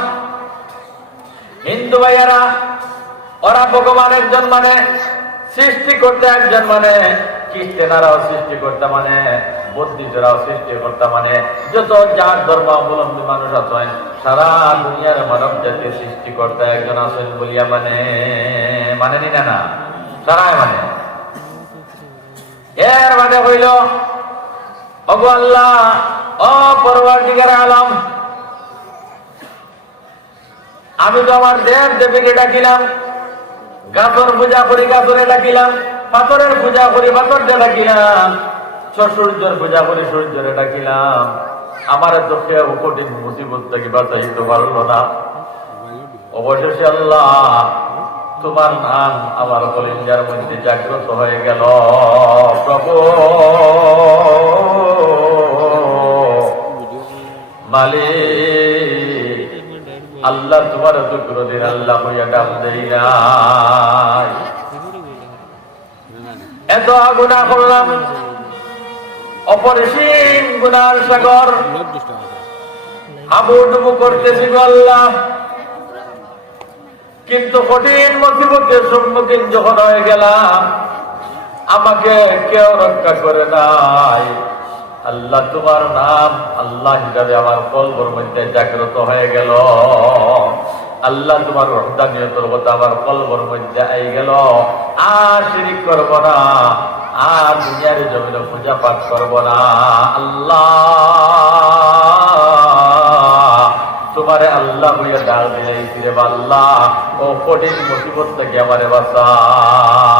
হিন্দু ভাইয়েরা, ওরা ভগবান একজন মানে, সৃষ্টি করতে একজন মানে, খ্রিস্টানেরাও সৃষ্টি করতে মানে, বুদ্ধিজরাও সৃষ্টি করতে মানে, যত যার ধর্ম অবলম্বী মানুষ আছেন সারা দুনিয়ার মানব জাতির সৃষ্টি করতে একজন আছেন বলিয়া মানেনি না, সারাই মানে। এর মানে হইল ওগো আল্লাহ, অপরওয়ারদিগার আলম, আমি তো আমার দেব দেবীকে ডাকিলাম, গাছর পূজা করি, গাছরে ডাকিলাম, পাথরের পূজা করি, পাথরকে ডাকিলাম, সূর্যের পূজা করি, সূর্যরে ডাকিলাম। আমার তো কেউ কঠিন মুসিবত থেকে বাঁচাইতে পারল না। অবশেষে আল্লাহ তোমার নাম আমার কলিজার মধ্যে জাগ্রত হয়ে গেল। প্রভু মালিক আল্লাহ, তোমার তো কোনদিন আল্লাহ হইয়া ডাক দেই নাই। এত গুনাহ করলাম, অপরিসীম গুনার সাগর, হাবুডুবু করতেছি গো আল্লাহ। কিন্তু কঠিন মুসিবতের সম্মুখীন যখন হয়ে গেলাম, আমাকে কেউ রক্ষা করে নাই। আল্লাহ তোমার নাম আল্লাহ হিসাবে আমার কলবর মধ্যে জাগ্রত হয়ে গেল। আল্লাহ তোমার রহদানিয়তের কথা আমার কলবর মধ্যে আই গেল। আর শিরিক করব না, আর দুনিয়ার জমিনে পূজা পাঠ করব না। আল্লাহ তোমারে আল্লাহ হইয়া ডাক দিয়েছি রে আল্লাহ, ও কঠিন মুসিবত থেকে আমারে বাঁচাও।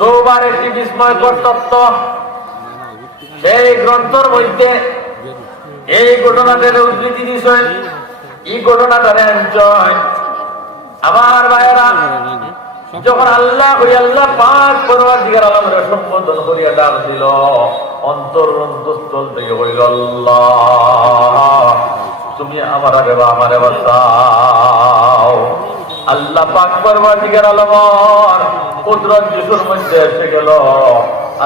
তোমার একটি বিস্ময়কর তত্ত্ব সেই গ্রন্থের মধ্যে এই ঘটনাটার উদ্ধৃতি দিয়েছেন। এই ঘটনাটা আমার ভাইয়েরা যখন আল্লাহ ওই আল্লাহ পাক পরওয়ারদিগার আলমের সম্বোধন করিয়া ডাক দিল, অন্তর অন্তঃস্থল থেকে হইল, আল্লাহ তুমি আমার বাঁচাও। আল্লাহ পাক পরওয়ারদিগার আলমের কুদরত যিশুর মধ্যে এসে গেল।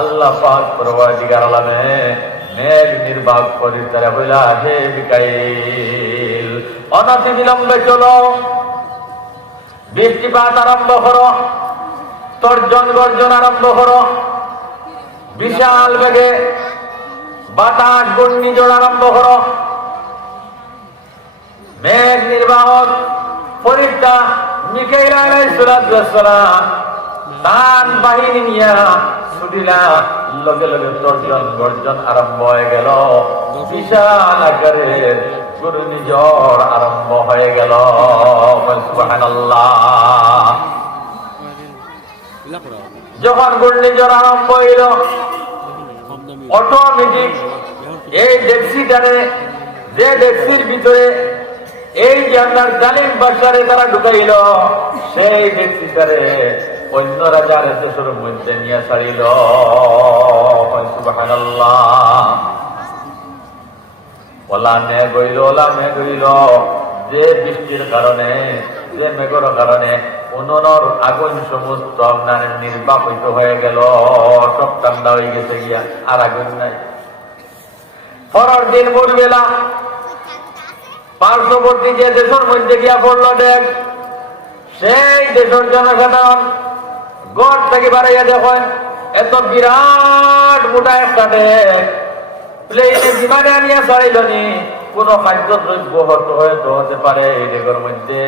আল্লাহ পাক পরওয়ারদিগার আলমে মেঘ নির্বাক করি তারা হইলা, হে মিকাইল অনতি বিলম্বে চলো, বৃষ্টিপাত আরম্ভ করো, তর্জন গর্জন আরম্ভ করো, বিশাল বেগে বাতাস ঘূর্ণিঝড় আরম্ভ করো। মেঘ নির্বাহক ফরিস্তা মিকাইল আলাইহিস সালাম তার বাহিনী নিয়া ছুটিলা, লগে লগে তর্জন গর্জন আরম্ভ হয়ে গেল, বিশাল আকারের ঘূর্ণিঝড় আরম্ভ হয়ে গেল। সুবহানাল্লাহ। যখন ঘূর্ণিঝড় আরম্ভ হইল, অটোমেটিক এই ডেক্সিটারে, যে ডেক্সির ভিতরে এই যে আপনার জালিম বাদশারে তারা ঢুকাইল, সেই ডেক্সিটারে অন্য রাজার দেশের মধ্যে নিয়ে ছাড়িল। সুবহানাল্লাহ। ওলা মেঘ হইল, ওলা মেঘ হইল, যে বৃষ্টির কারণে, যে মেঘর কারণে উনুনের আগুন সমস্ত আপনার নির্বাপিত হয়ে গেল, সব ঠান্ডা হয়ে গেছে গিয়া, আর আগুন নাই। পরের দিন ভোরবেলা পার্শ্ববর্তী যে দেশের মধ্যে গিয়া পড়লো দেখ, সেই দেশের জনসাধারণ গড় থেকে বাড়াইয়া দেখেন, এত বিরাট মোটা একটা দেশ প্লেনে বিমানে আনিয়া ছাড়িল নি, কোন খাদ্য দ্রব্য হয়তো হতে পারে। এই দেশের মধ্যে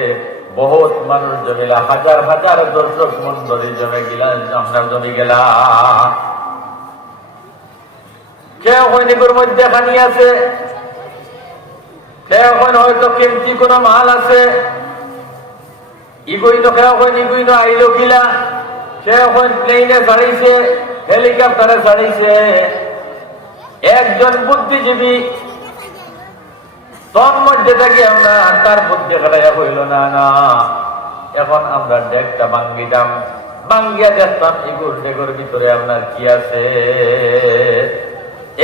বহুত মানুষ জমিলা, হাজার হাজার দর্শক মন্ডলী জমে গেলা, আপনার জমি গেলা। কেউ সৈনিকের মধ্যে খানি আছে, কেউ হয়তো কেমতি কোন মাল আছে, ইগুইন কেউ ইগুইন আইল কিলা, কেউ প্লেনে ছাড়িছে, হেলিকপ্টারে ছাড়িছে। একজন বুদ্ধিজীবী তোর মধ্যে থাকি আমরা তার বুদ্ধি খাটাইয়া হইল না, না এখন আমরা ডেকটা ভাঙ্গিতাম, ভাঙ্গিয়া দেখতাম এগুর ডেগর ভিতরে আপনার কি আছে,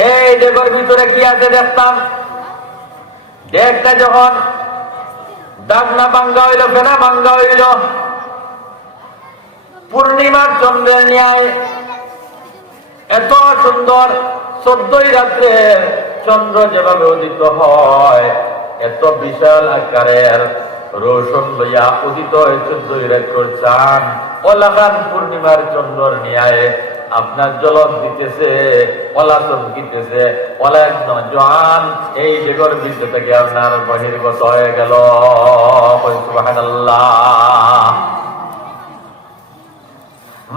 এই ডেগর ভিতরে কি আছে দেখতাম। ডেকটা যখন ডাকনা ভাঙ্গা হইল, ফেনা ভাঙ্গা হইল, পূর্ণিমার চন্দ্রের ন্যায় এত সুন্দর 14ই রাত্রের চন্দ্র যেভাবে উদিত হয়, এত বিশাল আকারের রোশন লইয়া উদিত হয় 14ই রাত্রের চাঁদ, ওলাখান পূর্ণিমার চন্দ্রর ন্যায় আপনার জলক দিতেছে, ওলা চমকিতেছে, ওলা একদম জোয়ান এই জগর ভিতর থেকে আপনার বহির্গত হয়ে গেল। সুবহানাল্লাহ।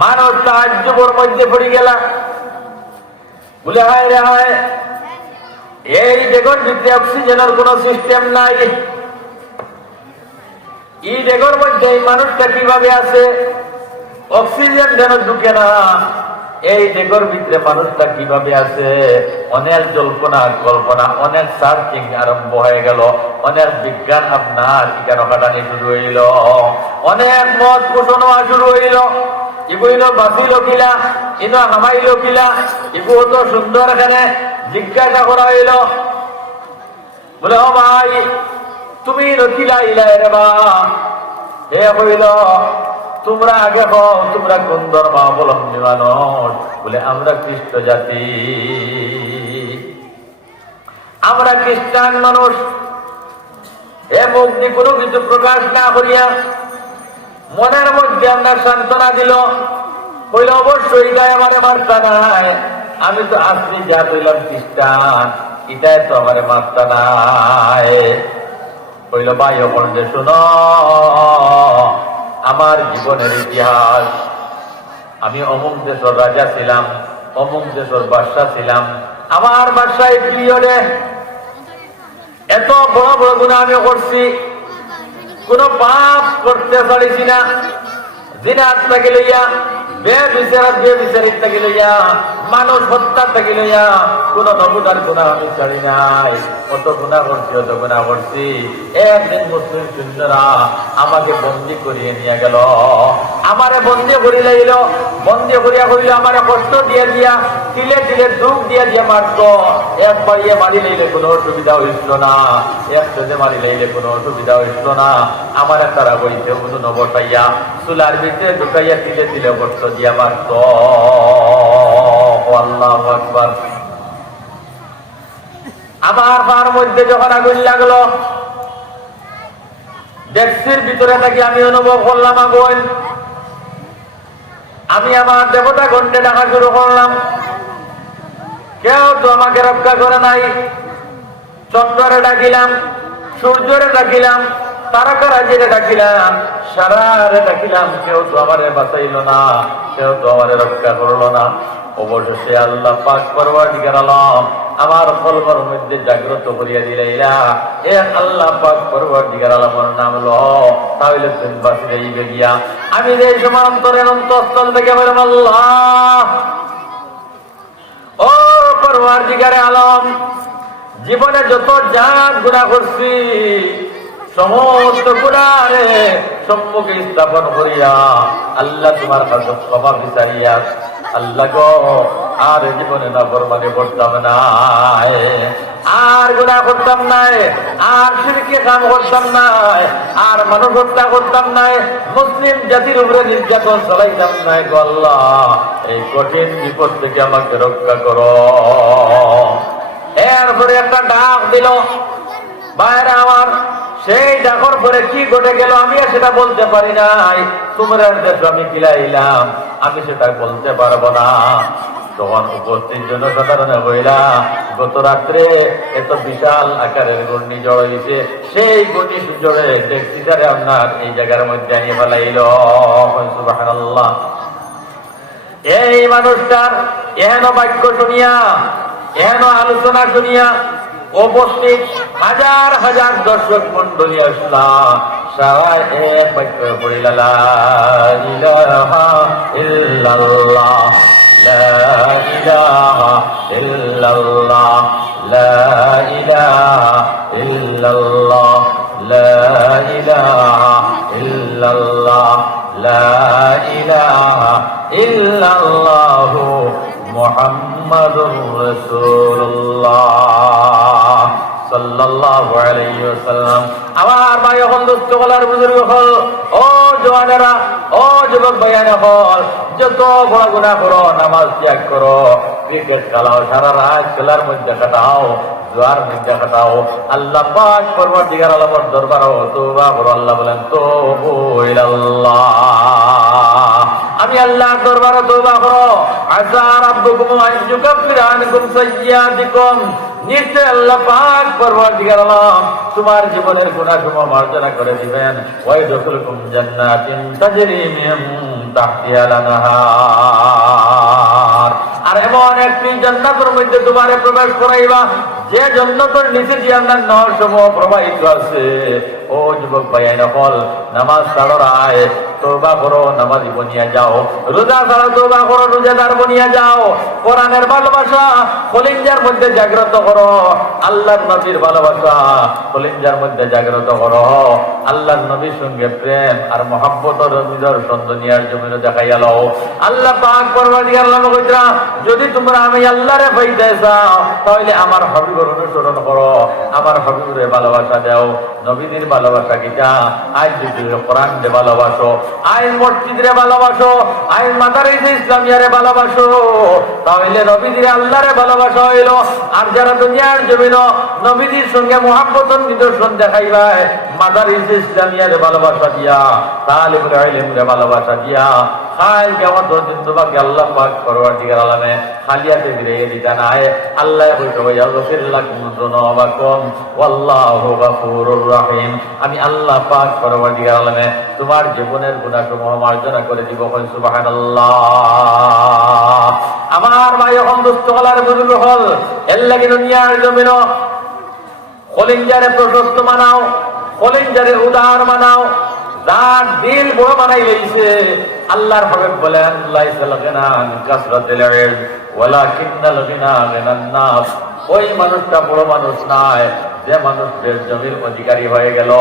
মানুষ তাজ্জুবের মধ্যে পড়ে গেল, বলে হায় রে হায়, এই জগর ভিতরে অক্সিজেনের কোন সিস্টেম নাই, এই জগর মধ্যে এই মানুষটা কিভাবে আছে, অক্সিজেন যেন ঢুকে না, এই দেগর ভিতরে মানুষটা কিভাবে আছে। অনেক জল্পনা কল্পনা, অনেক সার্চিং আরম্ভ হয়ে গেল, অনেক বিজ্ঞান আপনার ইকানো কাটানি শুরু হইল, অনেক মত পোষণ শুরু হইল। ইগুইল বাঁচিল কিলা, ইনো হামাইল কিলা, ইগু তো সুন্দর এখানে জিজ্ঞাসা করা হইল, বলে ও ভাই তুমি নকিলা ইলা রে বা, হে হইল তোমরা আগে হও, তোমরা কোন ধর্মাবলম্বী মানুষ, বলে আমরা খ্রিস্ট জাতি, আমরা খ্রিস্টান মানুষ। এ মুক্তি কোনো কিছু প্রকাশ না করিয়া মনের মধ্যে আমরা সান্ত্বনা দিল, কইল অবশ্যই গায়ে আমার মাত্রা নাই, আমি তো আসলি জাত হইলাম খ্রিস্টান, এটাই তো আমার মাত্রা নাই। কইল ভাই ওপর যে শোনো, আমার জীবনের ইতিহাস, আমি অমুক দেশের রাজা ছিলাম, অমুক দেশের বাদশা ছিলাম, আমার বাদশায় পিরিয়ডে এত বড় বড় গুনাহ আমি করছি, কোন পাপ করতে পারিছি না, জিনাত থেকে লইয়া, বেবিচারিত থেকে লইয়া, মানুষ হত্যা থেকে লইয়া কোন নমুনার গুণা আমি ছাড়ি নাই। কত গুণা করছি, অত গুণা করছি। একদিন মুসলিম সুন্দরা আমাকে বন্দি করিয়ে নিয়ে গেল, আমারে বন্দি করি লাইল। বন্দি করিয়া করিল আমারে কষ্ট দিয়ে দিয়া, তিলে তিলে দুঃখ দিয়ে দিয়ে মারত। এক পাইয়ে মারি লাইলে কোনো অসুবিধা হইছিল না, একসাথে মারি লাইলে কোনো অসুবিধা হইছিল না। আমার তারা বইতে কোনো নবসাইয়া চুলার ভিতরে ঢুকাইয়া তিলে তিলে কষ্ট দিয়া মারত। আল্লাহু আকবার। আমার পার মধ্যে যখন আগুন লাগলো, ডেক্সির ভিতরে থাকি আমি অনুভব করলাম আগুন। আমি আমার দেবতা গণ্ডে ডাকা শুরু করলাম, কেউ তো আমাকে রক্ষা করে নাই। চন্দ্রে ডাকিলাম, সূর্যরে ডাকিলাম, তারকারাজিরে ডাকিলাম, সারারে ডাকিলাম, কেউ তো আমারে বাঁচাইল না, কেউ তো আমারে রক্ষা করলো না। অবশেষে আল্লাহ পাক পরওয়ারদিগার আলম আমার কলবের মধ্যে জাগ্রত করিয়া দিলাইলা, এ আল্লাহ পাক পরওয়ারদিগার আলমের নাম লো, তাহলে তুমি বাঁচি যাইবে গিয়া। আমি যে সমান্তরের অন্তঃস্থল থেকে বললাম, আল্লাহ ও পরওয়ারদিগারে আলম, জীবনে যত জাত গুনাহ করছি সমস্ত গুনাহরে সম্মুখে স্থাপন করিয়া আল্লাহ তোমার কাছে ক্ষমা বিচারিয়া, আল্লাহ গো আর জীবনে নাফরমানি করতাম না, আর গুনাহ করতাম না, আর শিরকে কাম করতাম না, আর মানুষ হত্যা করতাম না, মুসলিম জাতির উপরে নির্যাতন চালাইতাম না। গো আল্লাহ, এই কঠিন বিপদ থেকে আমাকে রক্ষা করো। এরপরে একটা ডাক দিল বাইরে আমার, সেই ডাকর পরে কি ঘটে গেল আমি সেটা বলতে পারি নাই। তোমরা দেশ আমি বিলাইলাম, আমি সেটা বলতে পারবো না। তখন উপস্থিত জনসাধারণ হইলা, গত রাত্রে এত বিশাল আকারের ঘূর্ণিঝড় হয়েছে, সেই ঘূর্ণিঝড়ে দেখছিটারে আপনার এই জায়গার মধ্যে আনিয়ে ফেলাইল। সুবহানাল্লাহ। এই মানুষটার এহেন বাক্য শুনিয়া, এহেন আলোচনা শুনিয়া উপস্থিত হাজার হাজার দর্শক মন্ডলী আসলা, সবাই এক বাক্য পড়িল, লা ইলাহা ইল্লাল্লাহ, লা ইলাহা ইল্লাল্লাহ, লা ইলাহা ইল্লাল্লাহ, লা ইলাহা ইল্লাল্লাহ, লা ইলাহা ইল্লাল্লাহু মুহাম্মাদুর রাসূলুল্লাহ সাল্লাল্লাহু আলাইহি ওয়াসাল্লাম। আমার ভাই হল, দুস্থ বলার বুজুর্গ হল, ও জওয়ানেরা, ও যুবক ভাইয়ারা হল, যত বড় গুনাহ করো, নামাজ ত্যাগ করো, ক্রিকেট খেলাও, সারা রাত খেলার মধ্যে কাটাও, জোয়ার মধ্যে কাটাও, আল্লাহ পাক পরওয়ারদিগার আলমের দরবারে তওবা করো। আল্লাহ বলেন, তুবু ইলাল্লাহ, আমি আল্লাহর দরবারে তওবা করো। আসা রাব্বুকুম আন ইউকাফিরা আনকুম সাইয়্যাতিকুম, নিশ্চয় আল্লাহ পাক পরওয়ারদিগার আলম তোমার জীবনের গুনাহসমূহ মার্জনা করে দিবেন। ওয়াইদখুলকুম জান্নাতিন তাজরি মিন তাহতিহাল আনহার, আর এমন একটি জান্নাতের মধ্যে তোমারে প্রবেশ করাইবা যে জান্নাতের নিচে দিয়ে আপনার নহরসমূহ প্রবাহিত আছে। ও যুবক ভাইয়েরা হল, নামাজ ছাড়ো রায়, তওবা করো, নামাজি বনিয়া যাও। রোজা ছাড়ো, তওবা করো, রোজাদার বনিয়া যাও। কোরআনের ভালোবাসা কলিজার মধ্যে জাগ্রত করো, আল্লাহর নবীর ভালোবাসা কলিজার মধ্যে জাগ্রত করো। আল্লাহর নবীর সঙ্গে প্রেম আর মহব্বতের নিদর্শন দুনিয়ার জমিনে দেখাইয়া লও। আল্লাহ পাক পরওয়ারদিগার আলম কইরা, যদি তোমরা আমি আল্লাহরে পাইতে চাও তাহলে আমার হাবিবের অনুসরণ করো, আমার হাবিবের ভালোবাসা দাও। নবীদের ভালোবাসা কিটা? আজ যদি কোরআন দে ভালোবাসো, আইন মসজিদরে ভালোবাসো, আইন মাদারিস ইসলামিয়ারে ভালোবাসো, তাহলে নবীদের আল্লাহরে ভালোবাসা হইল। আর যারা দুনিয়ার জমিন নবীদের সঙ্গে মুহাব্বতের নিদর্শন দেখাইবা, মাদারিস ইসলামিয়ারে ভালোবাসা দিয়া, তালিবুল ইলমরে ভালোবাসা দিয়া, খাল কিয়ামত পর্যন্ত তোমাকে আল্লাহ পাক পরওয়ারদিগার আলমে খালিয়াতে ফিরিয়ে দিতে নাই। আল্লাহ বলতে ইয়াগফির লাকুম যুনুবাকুম ওয়াল্লাহু গফুরুর রহিম, আমি আল্লাহ পাক পরওয়ারদিগার আলমে তোমার জীবনের গুনাহসমূহ মার্জনা করে দিব। সুবহানাল্লাহ। আমার ভাই হল, দুস্থ হলার বুজুর্গ হল, এর লাগি দুনিয়ার জমিন কলিজারে প্রশস্ত বানাও, কলিজারে উদার বানাও, যার দিল বড় বানাই লইছে। আল্লাহর হাবিব বলেন, লাইসা লাগানা কাসরাতুল ইলম ওয়ালাকিন্নাল গিনা গিনান নাস, ওই মানুষটা বড় মানুষ নয় যে মানুষ দেশ জমির অধিকারী হয়ে গেল,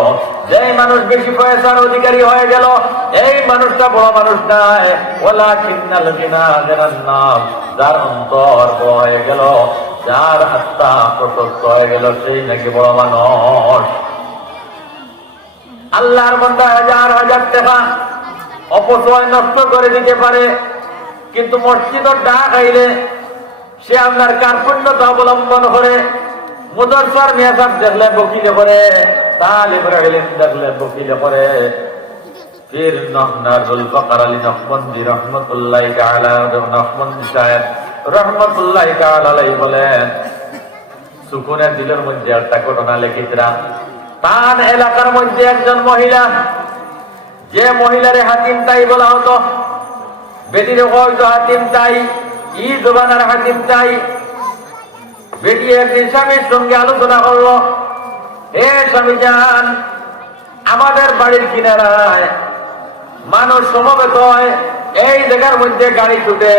যে মানুষ বেশি পয়সার অধিকারী হয়ে গেল, এই মানুষটা বড় মানুষ নয়। ওয়ালাকিন্নাল গিনা গিনান নাস, যার অন্তর বড় হয়ে গেল, যার আত্মা প্রশস্ত হয়ে গেল, সেই নাকি বড় মানুষ। আল্লাহর বান্দা হাজার হাজার টাকা অপচয় নষ্ট করে দিতে পারে, কিন্তু মসজিদের ডাক আইলে সে আপনার কার্পণ্যতা অবলম্বন করে, মুদরসার মেয়াদ দেখলে বকিলে করে, তালিবুল ইলম দেখলে বকিলে করে। ফির নহনারুল ফকর আলী নকবন্দি রহমতুল্লাহি তাআলা, নকবন্দি সাহেব রহমতুল্লাহি তাআলা আলাইহি বলেন, সুকুনের দিলের মধ্যে একটা ঘটনা লিখিতরা। তার এলাকার মধ্যে একজন মহিলা, যে মহিলারে হাতিম তাই বলা হতো, বেটির হয়তো হাতিম তাই, ই জবানার হাতিম তাই। বেটি একদিন স্বামীর সঙ্গে আলোচনা করলো, হে স্বামী যান, আমাদের বাড়ির কিনারায় মানুষ সমবেত হয়, এই জায়গার মধ্যে গাড়ি ছুটে,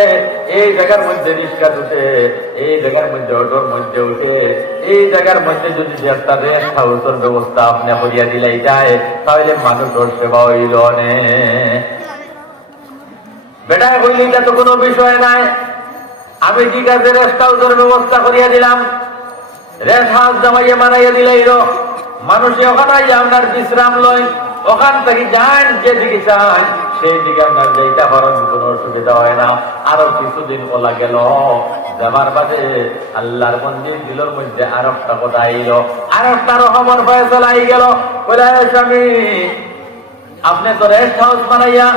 এই জায়গার মধ্যে রিক্সা ছুটে, এই জায়গার মধ্যে অটোর মধ্যে উঠে, এই জায়গার মধ্যে যদি একটা রেস্ট হাউসের ব্যবস্থা আপনি করিয়া দিলাই যায়, তাহলে মানুষের সেবা হইল নে। বেটা হইলে এটা তো কোনো বিষয় নাই, আমি ঠিক আছে রেস্ট হাউসের ব্যবস্থা করিয়া দিলাম, রেস্ট হাউস জামাইয়া মানাইয়া দিলাইল, মানুষে ওখানে আপনার বিশ্রাম লয়, ওখান থেকে যান যেদিকে চান সেই দিকে আপনার যেটা হরণ কোনো অসুবিধা হয় না। আরো কিছুদিন ওলা গেল, যাবার বাদে আল্লাহর মন্দির দিলর মধ্যে আর একটা কথা আইল, আর একটা রহমর ফয়সালা আই গেল। বলে স্বামী, আপনি তো রেস্ট হাউস বানাইয়া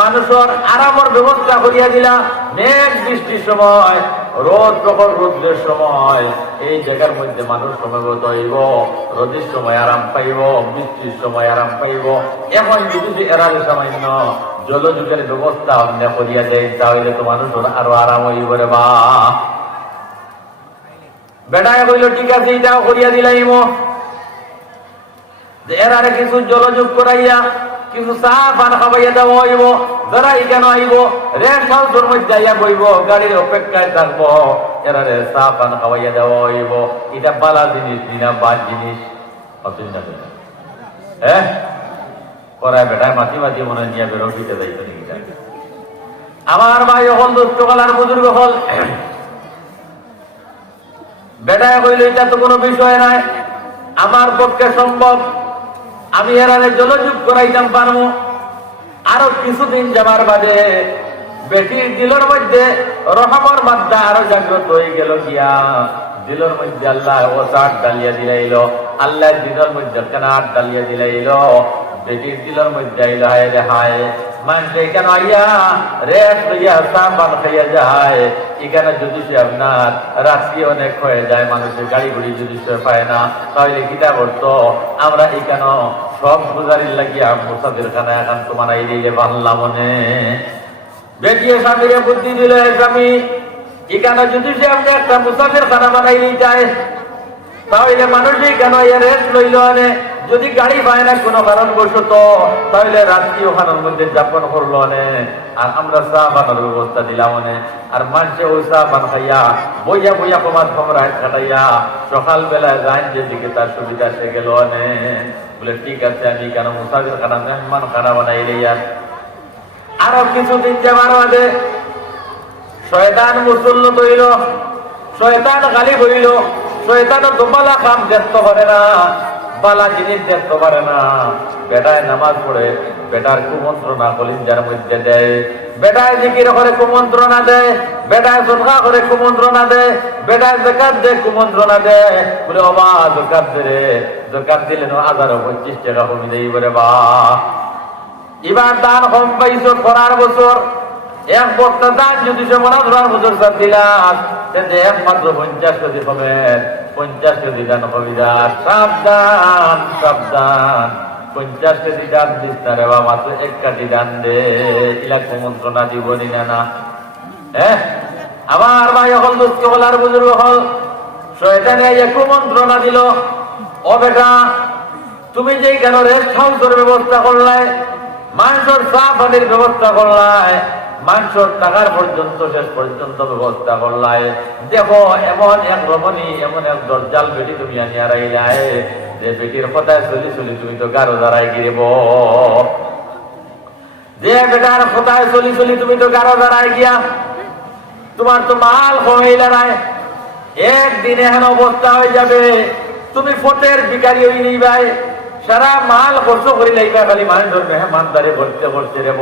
মানুষের আরামের ব্যবস্থা করিয়া দিলা, মেঘ বৃষ্টির সময়, রোদ প্রখর রোদের সময় এই জায়গার মধ্যে মানুষ সময়গত হইব, রোদের সময় আরাম পাইব, বৃষ্টির সময় আরাম পাইব। এখন যদি এরালে সামান্য জলযুগের ব্যবস্থা আপনি করিয়া দেয়, তাহলে তো মানুষের আরো আরাম হইব রে বা। বেটায় কইল ঠিক আছে, এটাও করিয়া দিলাইম, এরারে কিছু জলযুগ করাইয়া কিছু চা পান খাবাইয়া দেওয়া হইব, যারা এখানে আইব রেস্ট হাউসের মধ্যে আইয়া বইব, গাড়ির অপেক্ষায় থাকবো, এরারে চা পান খাবাইয়া দেওয়া হইব। এটা বালা জিনিস না বাদ জিনিস? হ্যাঁ করায় বেটায় মাটি মাটি মনে নিয়ে বেরো দিতে যাইত নাকি? আমার ভাই হল দুষ্ট কলার বুজুর্গ হল, বেটায় কইল এটা তো কোনো বিষয় নাই, আমার পক্ষে সম্ভব, আমি এরারে জলযুগ করাইতাম পারবো। আরো কিছুদিন যাবার বাদে বেটির দিলের মধ্যে রহমর মাদ্দা আরো জাগ্রত হয়ে গেল, গিয়া দিলের মধ্যে আল্লাহ ও চাট ডালিয়া দিলাইল, আল্লাহ দিলের মধ্যে কেন আট ডালিয়া দিলাইল, বেটির দিলের মধ্যে আইল হায় রে হায়, মানুষে কেন আইয়া রেস্ট লইয়া সাবান খাইয়া যায়, এখানে যদি সে আপনার রাত্রি অনেক হয়ে যায়, মানুষের গাড়ি ঘুড়ি যদি সে পায় না, তাহলে কিটা করতো, আমরা এখানে সব গুজারির লাগিয়া মুসাফির খানা এখন তোমার এই দিলে বানলাম মনে। বেটিয়ে স্বামীরে বুদ্ধি দিলে, স্বামী এখানে যদি সে আপনি একটা মুসাফির খানা বানাই যায়, তাহলে মানুষই কেন রেস্ট লইল আনে, যদি গাড়ি পায় না কোনো কারণ বসত, তাহলে রাত্রি ওখানের মধ্যে যাপন করলো আনে, আর আমরা চা পানের ব্যবস্থা দিলাম আনে, আর মানুষে ওই চা পান খাইয়া বইয়া বইয়া কমার সময় কাটাইয়া সকাল বেলায় যান যেদিকে তার সুবিধা সে গেল আনে। বলে ঠিক আছে, আমি কেন মুসাফির খানা মেহমান খানা বানাই রে। আরো কিছুদিন যাবার বাদে শয়তান মুসল্লত হইল, শয়তান গালি বইল, শয়তান দোবালা কাম দেখতে পারে না, বালা জিনিস দেখতে পারে না। বেটায় নামাজ পড়ে, বেটার কুমন্ত্রণা কলিজার মধ্যে দেয়, বেটায় জিকির করে কুমন্ত্রণা দেয়, বেটায় সদকা করে কুমন্ত্রণা দেয়, বেটায় যাকাত দেয় কুমন্ত্রণা দেয়। বলে বাবা যাকাত দে রে, যাকাত দিলে 1025 টাকা কমি দেই বলে বা। এবার দান কম পাইছো করার বছর, এক বস্তা দান যদি সে মনে ধরার বছর সাথ দিলাম, একমাত্র 50 কেজি কমে, 50 কেজি দান কবিদার। সাবধান সাবধান, 50 কেজি দান দিস না রে বাবা, মাত্র 1 কাটি দান দে, ইলা কুমন্ত্রণা দিবনি না। হ্যাঁ আমার ভাই হল দুঃখ হল আর বুজুর্গ হল, শয়তানে কুমন্ত্রণা দিল, ও বেটা তুমি যে কেন রেস্ট হাউসের ব্যবস্থা করলাই, মানুষের চা পানির ব্যবস্থা করলাই, মানুষের টাকার পর্যন্ত শেষ পর্যন্ত ব্যবস্থা করলাই। দেখো এমন এক রমণী, এমন এক দরজাল বেটি তুমি আনিয়া রাইলাই, যে বেটির কথায় চলি চলি তুমি তো গারো দাঁড়াই গিরিব, যে বেটার কথায় চলি চলি তুমি তো গারো দাঁড়াই গিয়া তোমার তো মাল হইলে নাই, একদিন এহেন অবস্থা হয়ে যাবে তুমি ফটের ভিখারি হয়ে নিবাই, সারা মাল খরচ করে লাইবা, খালি মানুষের মেহমানদারে ভরতে ভরতে রেব,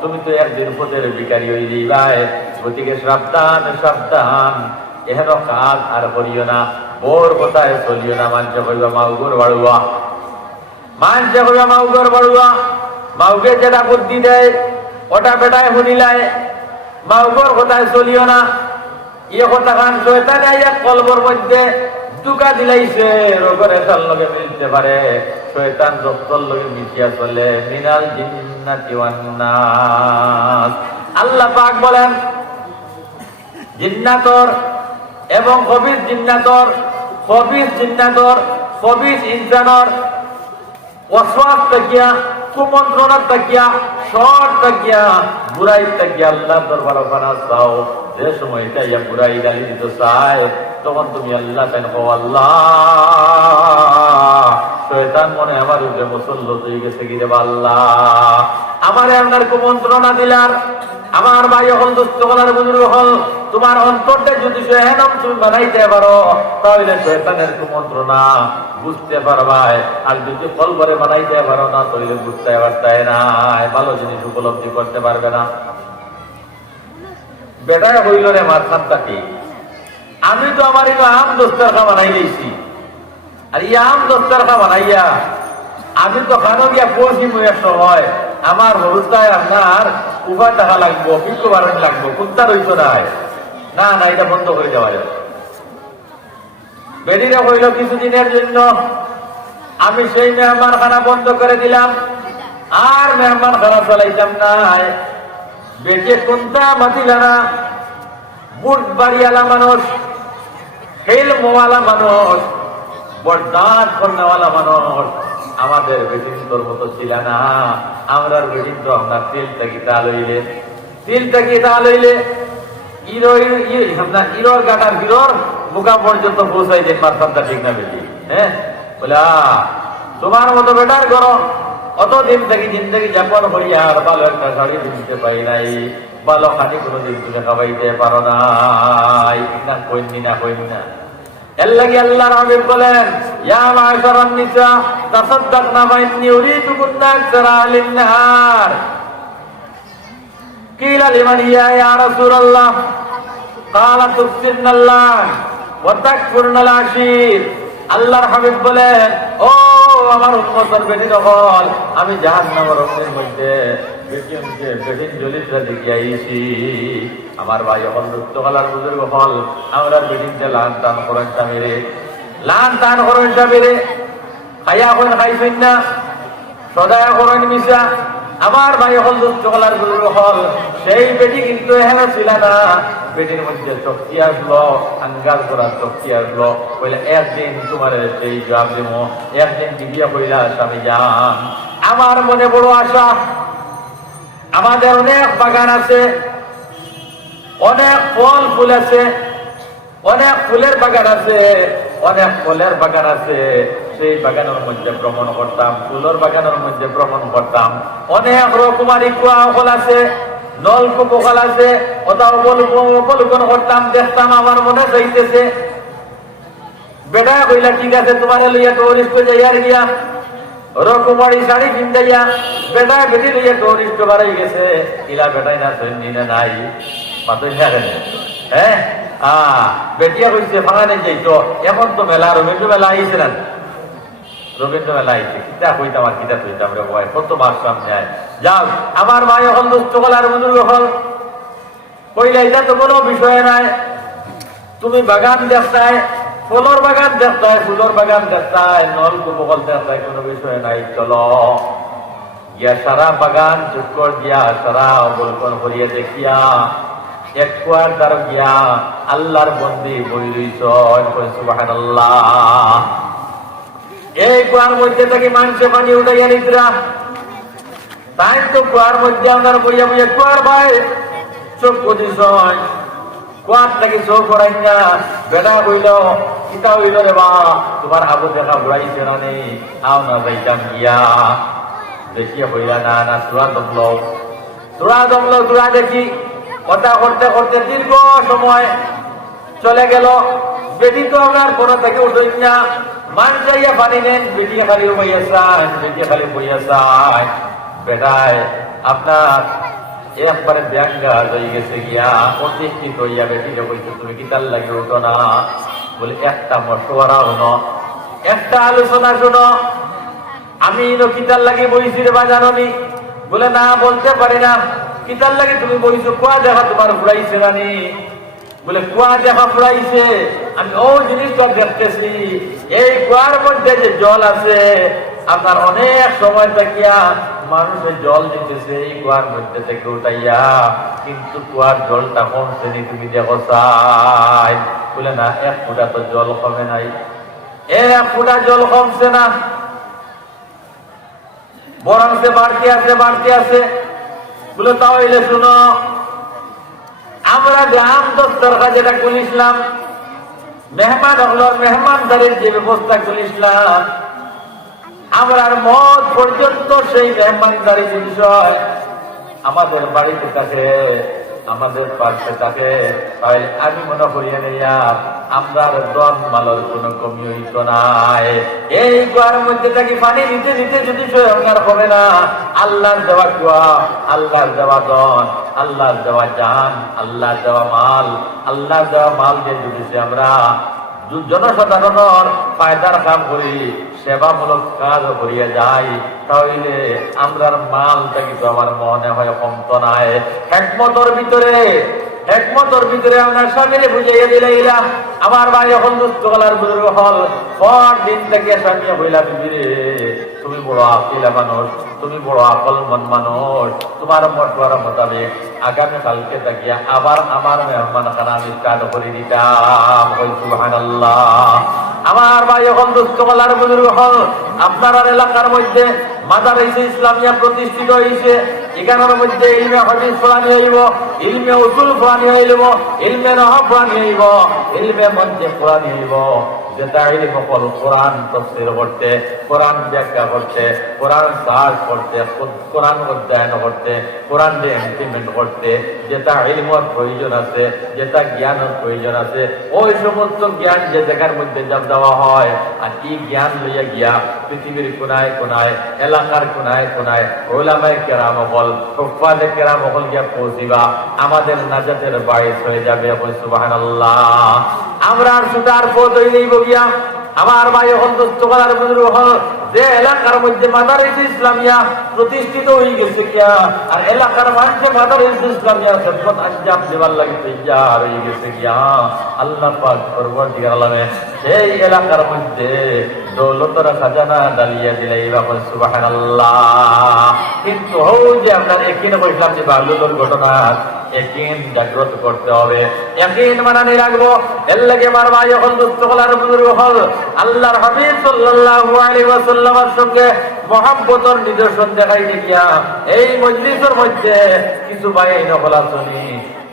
তুমি তো একদিন ফটের ভিখারি হয়ে যাইবাই। গতিকে সাবধান সাবধান, এহেন কাজ আর করিও না, বোর কথায় চলিও না। মানুষে কইবা মাউগর বাড়ুয়া, মানুষে কইবা মাউগর বাড়ুয়া, মাউকে যেটা বুদ্ধি দেয় ওটা বেটায় শুনিলাই, মাউগর কথায় চলিও না। ইয়ে কথা খান শয়তানে আইয়া কলবর মধ্যে দুকা দিলাইছে, রোগের এটার লগে মিলতে পারে, শয়তান রক্তর লগে মিশিয়া চলে, মিনাল জিন্নাতি ওয়ান নাস। আল্লাহ পাক বলেন জিন্নাতর এবং খবিস জিন্নাতর, খবিস জিন্নাতর, খবিস ইনসানর ওয়াসওয়াস তাকিয়া, কুমন্ত্রণার তাকিয়া, শর তাকিয়া, বুড়াই তাকিয়া আল্লাহ দরবার ওখানে চাও। যে সময়টা ইয়া বুড়াই গালি দিতে চায়, তখন তুমি আল্লাহ কেন কো, আল্লাহ শয়তান মনে আমার উপরে মুসল্লত হয়ে গেছে গিরে, আল্লাহ আমারে আপনার কুমন্ত্রণা দিলার, আমার ভাই হল দুস্থ হলার বুজুর্গ হল, তোমার অন্তরটা যদি সেহেনম তুমি বানাইতে পারো, তাহলে শয়তানের কুমন্ত্রণা বুঝতে পারবাই। আর যদি কলবরে বানাইতে পারো না, তাহলে বুঝতে পারতে না, ভালো জিনিস উপলব্ধি করতে পারবে না। বেটায় হইল রে মারখানটা কি, আমি তো আমার আম দোস্তারখা বানাই দিয়েছি, আর এই আম দোস্তারখা বানাইয়া আমি তো খানো গিয়া পড়ছি মুয়ের সময়, আমার হরুতায় আপনার উভয় টাকা লাগবো, বিক্ষ বাড়ানি লাগবো, কুত্তা রইত না, না এটা বন্ধ করে দেওয়া যায়। বেডিরা হইল কিছুদিনের জন্য, আমি সেই মেহমান খানা বন্ধ করে দিলাম, আর মেহমান খানা চালাইতাম না। বেটে কোনটা মাতিলা না, বুট বাড়িওয়ালা মানুষ, হেলমওয়ালা মানুষ, বরদাত কন্যাওয়ালা মানুষ, আমাদের বেটিন তোর মতো ছিল না। আমরা বেটিন তো আমরা তেল থেকে তা লইলে, তেল থেকে তা লইলে ইরোর গাটার হিরোর মুখা পর্যন্ত পৌঁছাই যে মারফানটা ঠিক না বেটি। হ্যাঁ বলে তোমার মতো বেটার করো, অতদিন থেকে জিন্দগি যাপন করিয়া আর ভালো একটা শাড়ি দিতে পারি নাই, ভালো খানি কোনোদিন তুমি খাওয়াইতে পারো নাই, না কইনি না কইনি না। এর লাগি আল্লাহর হাবিব বলেন, ইয়া মাশারান নিসা তাসাদদাকনা ফাইন্নী উরিদুকুন্না আকসারা আহলিন নার। কিলা লিমান ইয়া রাসূলুল্লাহ, ক্বালা তুফসিরনাল্লাহ ওয়া তাকফুরনাল আশীর। আল্লাহর হাবিব বলেন, ও আমার উম্মতের বেটি হল, আমি জাহান্নামের অগ্নির মধ্যে বেটিন জ্বলিতে দেখে আইছি। আমার ভাই হল দুস্থ হলার বুজুর্গ হল, আমরা বেটিনতে লান টান করেন স্বামীরে, লান টান করেন স্বামীরে, খাইয়া এখন খাইছেন না, সদায় করেন মিশা। আমার ভাই হল দুস্থ হলার বুজুর্গ হল, সেই বেটি কিন্তু এখানে ছিল না, বেটির মধ্যে শক্তি আসলো, আঙ্গার করার শক্তি আসলো, বলে একদিন তোমার সেই জবাব দেব, একদিন বিয়ে কইলা স্বামী যান। আমার মনে বড় আশা, আমাদের অনেক বাগান আছে, অনেক ফল ফুল আছে, অনেক ফুলের বাগান আছে, অনেক ফলের বাগান আছে, সেই বাগানের মধ্যে ভ্রমণ করতাম, ফুলের বাগানের মধ্যে ভ্রমণ করতাম, অনেক রকমারি কুয়া ফল আছে, নলকূপ ফল আছে, ওটা অবলোকন করতাম, দেখতাম, আমার মনে চাইতেছে। বেটা কইলা ঠিক আছে, তোমার লইয়া টুরিস্ট যাইয়ার গিয়া রকমারি শাড়ি কিনতাইয়া বেটা বেটি লইয়া টুরিস্ট বাড়াই গেছে, ইলা বেটাই না সৈন্য না নাই পাতই না কেন। হ্যাঁ বেটিয়া কইছে ফাঁকানে যাইতো, এখন তো মেলা রবীন্দ্র মেলা আইছে না, রবীন্দ্র মেলা আইছে, কিতা কইতাম আর কিতা কইতাম রে ভাই, কত মাস সামনে আয়। যাও আমার ভাই এখন দুস্থ হল আর বুজুর্গ হল, কইলা এটা তো কোনো বিষয় নাই, তুমি বাগান দেখতায়, ফলর বাগান দেখতায়, ফুলর বাগান দেখতায়, নলকূপ ফল দেখতায়, কোনো বিষয় নাই, চলো গিয়া সারা বাগান চক্কর দিয়া সারা অবলোকন করিয়া দেখিয়া এক কুয়ার দ্বার গিয়া আল্লাহর বন্দি বই রইছ, সুবহানাল্লাহ। এই কুয়ার মধ্যে থেকে মানুষে পানি উঠাইয়া নিদ্রা, তাই তো কুয়ার মধ্যে আপনার বইয়া বইয়া কুয়ার ভাই চোখ পঁচিশ হয় কুয়ার থেকে চোখ পড়াই না বেড়া বইল কিতা হইল রে বা তোমার আবু দেখা ঘুরাইছে না নেই আও না যাইতাম গিয়া দেখিয়া বইলা না না চূড়া জমলো চূড়া দেখি কথা করতে করতে দীর্ঘ সময় চলে গেল। বেটি তো আপনার কোনো থেকে উঠই না, মান যাইয়া পানি নেন, বেটি খালি বইয়া চান, বেটি খালি বইয়া চান। বেটায় আপনার একবারে ব্যাঙ্গা হয়ে গেছে গিয়া প্রতিষ্ঠিত হইয়া বেটিকে বলছে তুমি কি তার লাগে উঠো না? বলে একটা মশওয়ারা হলো, একটা আলোচনা শোনো, আমি কিতার লাগে বইছি রে বা জানি? বলে না বলতে পারি না। কিতার লাগে তুমি বইছো? কুয়া দেখা তোমার ঘুরাইছে রানি? বলে কুয়া দেখা ঘুরাইছে, আমি ও জিনিসটা দেখতেছি এই কুয়ার মধ্যে যে জল আছে আপনার অনেক সময় থাকিয়া মানুষের জল দিতেছে এই কুয়ার মধ্যে থেকে উঠাইয়া, কিন্তু কুয়ার জলটা কমছে নি তুমি দেখো চাই? বলে না এক ফুটা তো জল কমে নাই, এক ফুটা জল কমছে না, বরং সে বাড়তে আছে বাড়তে আছে। বলে তাহলে শুনো, আমরা গ্রাম দস্তরখা যেটা খুলিসলাম, মেহমান হলো মেহমানদারির যে ব্যবস্থা খুলিসলাম, আমরা মত পর্যন্ত সেই মেহমানদারি বিষয় আমাদের বাড়িতে থাকে, আমাদের পাশে থাকে, তাহলে আমি মনে করিয়া নিয়া আমরা দন মালের কোন কমি হইত নাই। এই কুয়ার মধ্যে থাকি পানি নিতে নিতে যদি সহার হবে না, আল্লাহর দেওয়া কুয়া, আল্লাহর দেওয়া দন, আল্লাহর দেওয়া জান, আল্লাহর দেওয়া মাল, আল্লাহর দেওয়া মাল দিয়ে যদি আমরা জনসাধারণের ফায়দার কাম করি, সেবামূলক কাজ করিয়া যাই, তাহলে আমরার মালটা কিন্তু আমার মনে হয় কমত নাই। একমতর ভিতরে আপনার স্বামীরে বুঝাইয়া দিলাম, আমার ভাই এখন দুস্থ গলার বুজুর্গ হল, পর দিন থেকে স্বামী হইলা বিবিরে তুমি বড় আকিলা মানুষ, তুমি বড় আকলমন মানুষ, তোমার মতবারা মোতাবেক আগামী কালকে থাকিয়া আবার আমার মেহমান খানা আমি স্টার্ট করে দিতাম। সুবহানাল্লাহ। আমার ভাই এখন দুস্থ গলার বুজুর্গ হল, আপনার এলাকার মধ্যে মাদারিস ইসলামিয়া প্রতিষ্ঠিত হয়েছে, এখানের মধ্যে ইলমে হাদিস পড়ানি হইব, ইলমে উসুল পড়ানি হইব, ইলমে নাহব পড়ানি হইব, ইলমে মন্তিক পড়ানি হইব। যেটা ইলম হল কোরআন তাফসীর করতে, কোরআন ব্যাখ্যা করতে, কোরআন সার্চ করতে, কোরআন অধ্যয়ন করতে, কোরআন দিয়ে ইমপ্লিমেন্ট করতে, যেটা ইলমের প্রয়োজন আছে, যেটা জ্ঞানের প্রয়োজন আছে, ওই সমস্ত জ্ঞান যে জায়গার মধ্যে দেওয়া হয়, আর এই জ্ঞান লইয়া গিয়া পৃথিবীর কোনায় কোনায়, এলাকার কোনায় কোনায় ওলামায়ে কেরাম হল, হুফাজে কেরাম হল গিয়া পৌঁছিবা, আমাদের নাজাতের বাইশ হয়ে যাবে। সুবহানাল্লাহ। আমরা আর ছুটার পথ হইলেই বগিয়া আমার ভাই এখন দুস্থ করার বুজুর্গ হল, যে এলাকার মধ্যে মাদারিস ইসলামিয়া প্রতিষ্ঠিত হয়ে গেছে গিয়া, আর এলাকার মানুষের মাদারিস ইসলামিয়া খেদমত আঞ্জাম দেবার লাগে তৈয়ার হয়ে গেছে গিয়া, আল্লাহ পাক পরবর্তীকার আলমে সেই এলাকার মধ্যে দৌলতের খাজানা ডালিয়া দিলাই বাবা। সুবহানাল্লাহ। কিন্তু যে আপনার একিন বললাম যে বাল্যুর ঘটনা, একিন জাগ্রত করতে হবে, একিন মানানি রাখবো। এর লাগে আমার ভাই এখন দুস্থ কলার বুজুর্গ হল, আল্লাহর হাবিব সাল্লাল্লাহু আলাইহি ওয়াসাল্লামের সঙ্গে মহব্বতের নিদর্শন দেখাই দেখিয়া এই মজলিসের মধ্যে কিছু ভাই নকল শুনি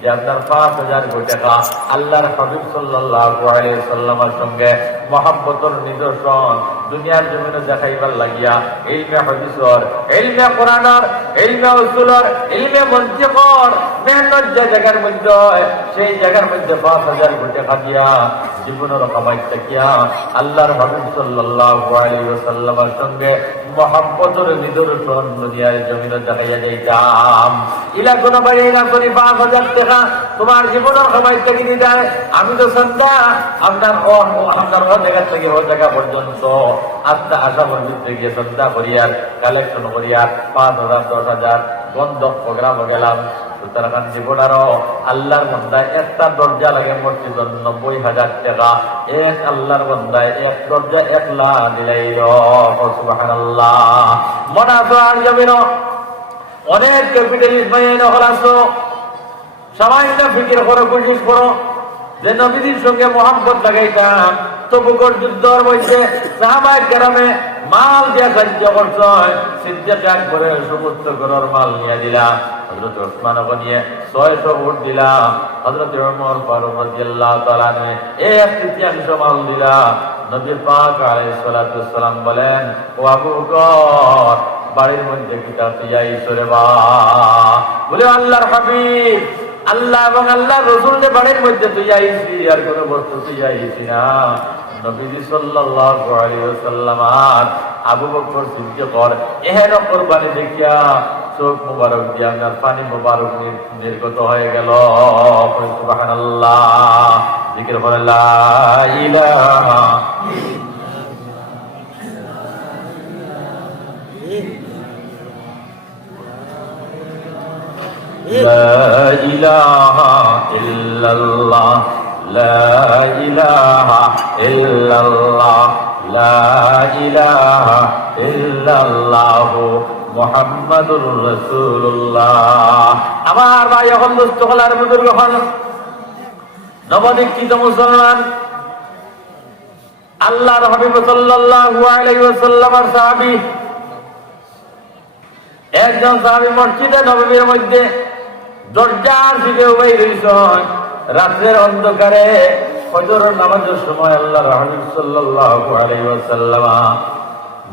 যে আপনার ৫,০০০ কোটি টাকা আল্লাহর হাবিব সাল্লাল্লাহু আলাইহি ওয়াসাল্লামের সঙ্গে মহব্বতের নিদর্শন দুনিয়ার জমিনে দেখাইবার লাগিয়া ইলমে হাদিসর, ইলমে কোরআনের, ইলমে উসুলের, ইলমে মন্তিকর মেহনত যে জায়গার মধ্যে, সেই জায়গার মধ্যে ৫,০০০ কোটি টাকা দিয়া জীবনের কামাই থাকিয়া আল্লাহর হাবিব সাল্লাল্লাহু আলাইহি ওয়াসাল্লামের সঙ্গে মহব্বতের নিদর্শন দুনিয়ার জমিনে দেখাইয়া যাইতাম। ইলা কোন বাড়ি না করি ৫,০০০ টাকা তোমার জীবনের কামাই থেকে দিদায়, আমি তো সন্ধ্যা আপনার ও জায়গা থেকে ও জায়গা পর্যন্ত আস্তে আশা মন্দির গিয়ে সন্ধ্যা করিয়ার কালেকশন করিয়ার ৫,০০০ ১০,০০০ বন্ধ প্রোগ্রাম গেলাম। সুতরাং জীবনারও আল্লাহর বন্দায় একটা দরজা লাগে মসজিদ ৯০,০০০ টাকা, এক আল্লাহর বন্দায় এক দরজা ১,০০,০০০ দিলাই। সুবহানাল্লাহ। মনে আসো আর জমিন অনেক ক্যাপিটালিস্ট মাইনে হল আসো, সবাই না ফিকির করো, কোশিশ করো যে নবীদের সঙ্গে মোহাম্মত লাগাইতাম, তবুকর যুদ্ধর মধ্যে সাহাবায়ে কেরামে মাল দিয়ে সাহায্য করছে। সিদ্দিক আকবরের সমস্ত ঘরের মাল নিয়ে দিলা, হযরত ওসমান নিয়ে 600 উট দিলা, হযরত ওমর ফারুক রাদিয়াল্লাহু তাআলা নিয়ে 1/3 মাল দিলা। নবী পাক আলাইহিস সালাতু ওয়াস সালাম বলেন, ও আবু বকর, বাড়ির মধ্যে কিটা তুইয়াইছো রে বা? বলে আল্লাহর হাবিব, আল্লাহ এবং আল্লাহর রাসূল যে বাড়ির মধ্যে তুইয়াইছি, আর কোন বস্তু তুইয়াইছি না। নবীজি সাল্লাল্লাহু আলাইহি ওয়াসাল্লাম আর আবু বকর সিদ্দিকর এহেন কুরবানি দেখিয়া চোখ মুবারক দিয়ে আপনার পানি মুবারক নির্গত হয়ে গেল। সুবহানাল্লাহ, জিকির করে লা ইলাহা لا إله إلا الله لا إله إلا الله لا إله إلا الله মুহাম্মাদুর রাসূলুল্লাহ। আমার ভাই এখন দুস্থ হলার বুজুর্গ হন, নবদীক্ষিত মুসলমান, আল্লাহর হাবিব সাল্লাল্লাহু আলাইহি ওয়াসাল্লামের সাহাবী। একজন সাহাবী মসজিদে নববীর মধ্যে দরজার দিকে উবাই রইছেন। রাতের অন্ধকারে ফজরের নামাজের সময় আল্লাহর হাবিব সাল্লাল্লাহু আলাইহি ওয়াসাল্লাম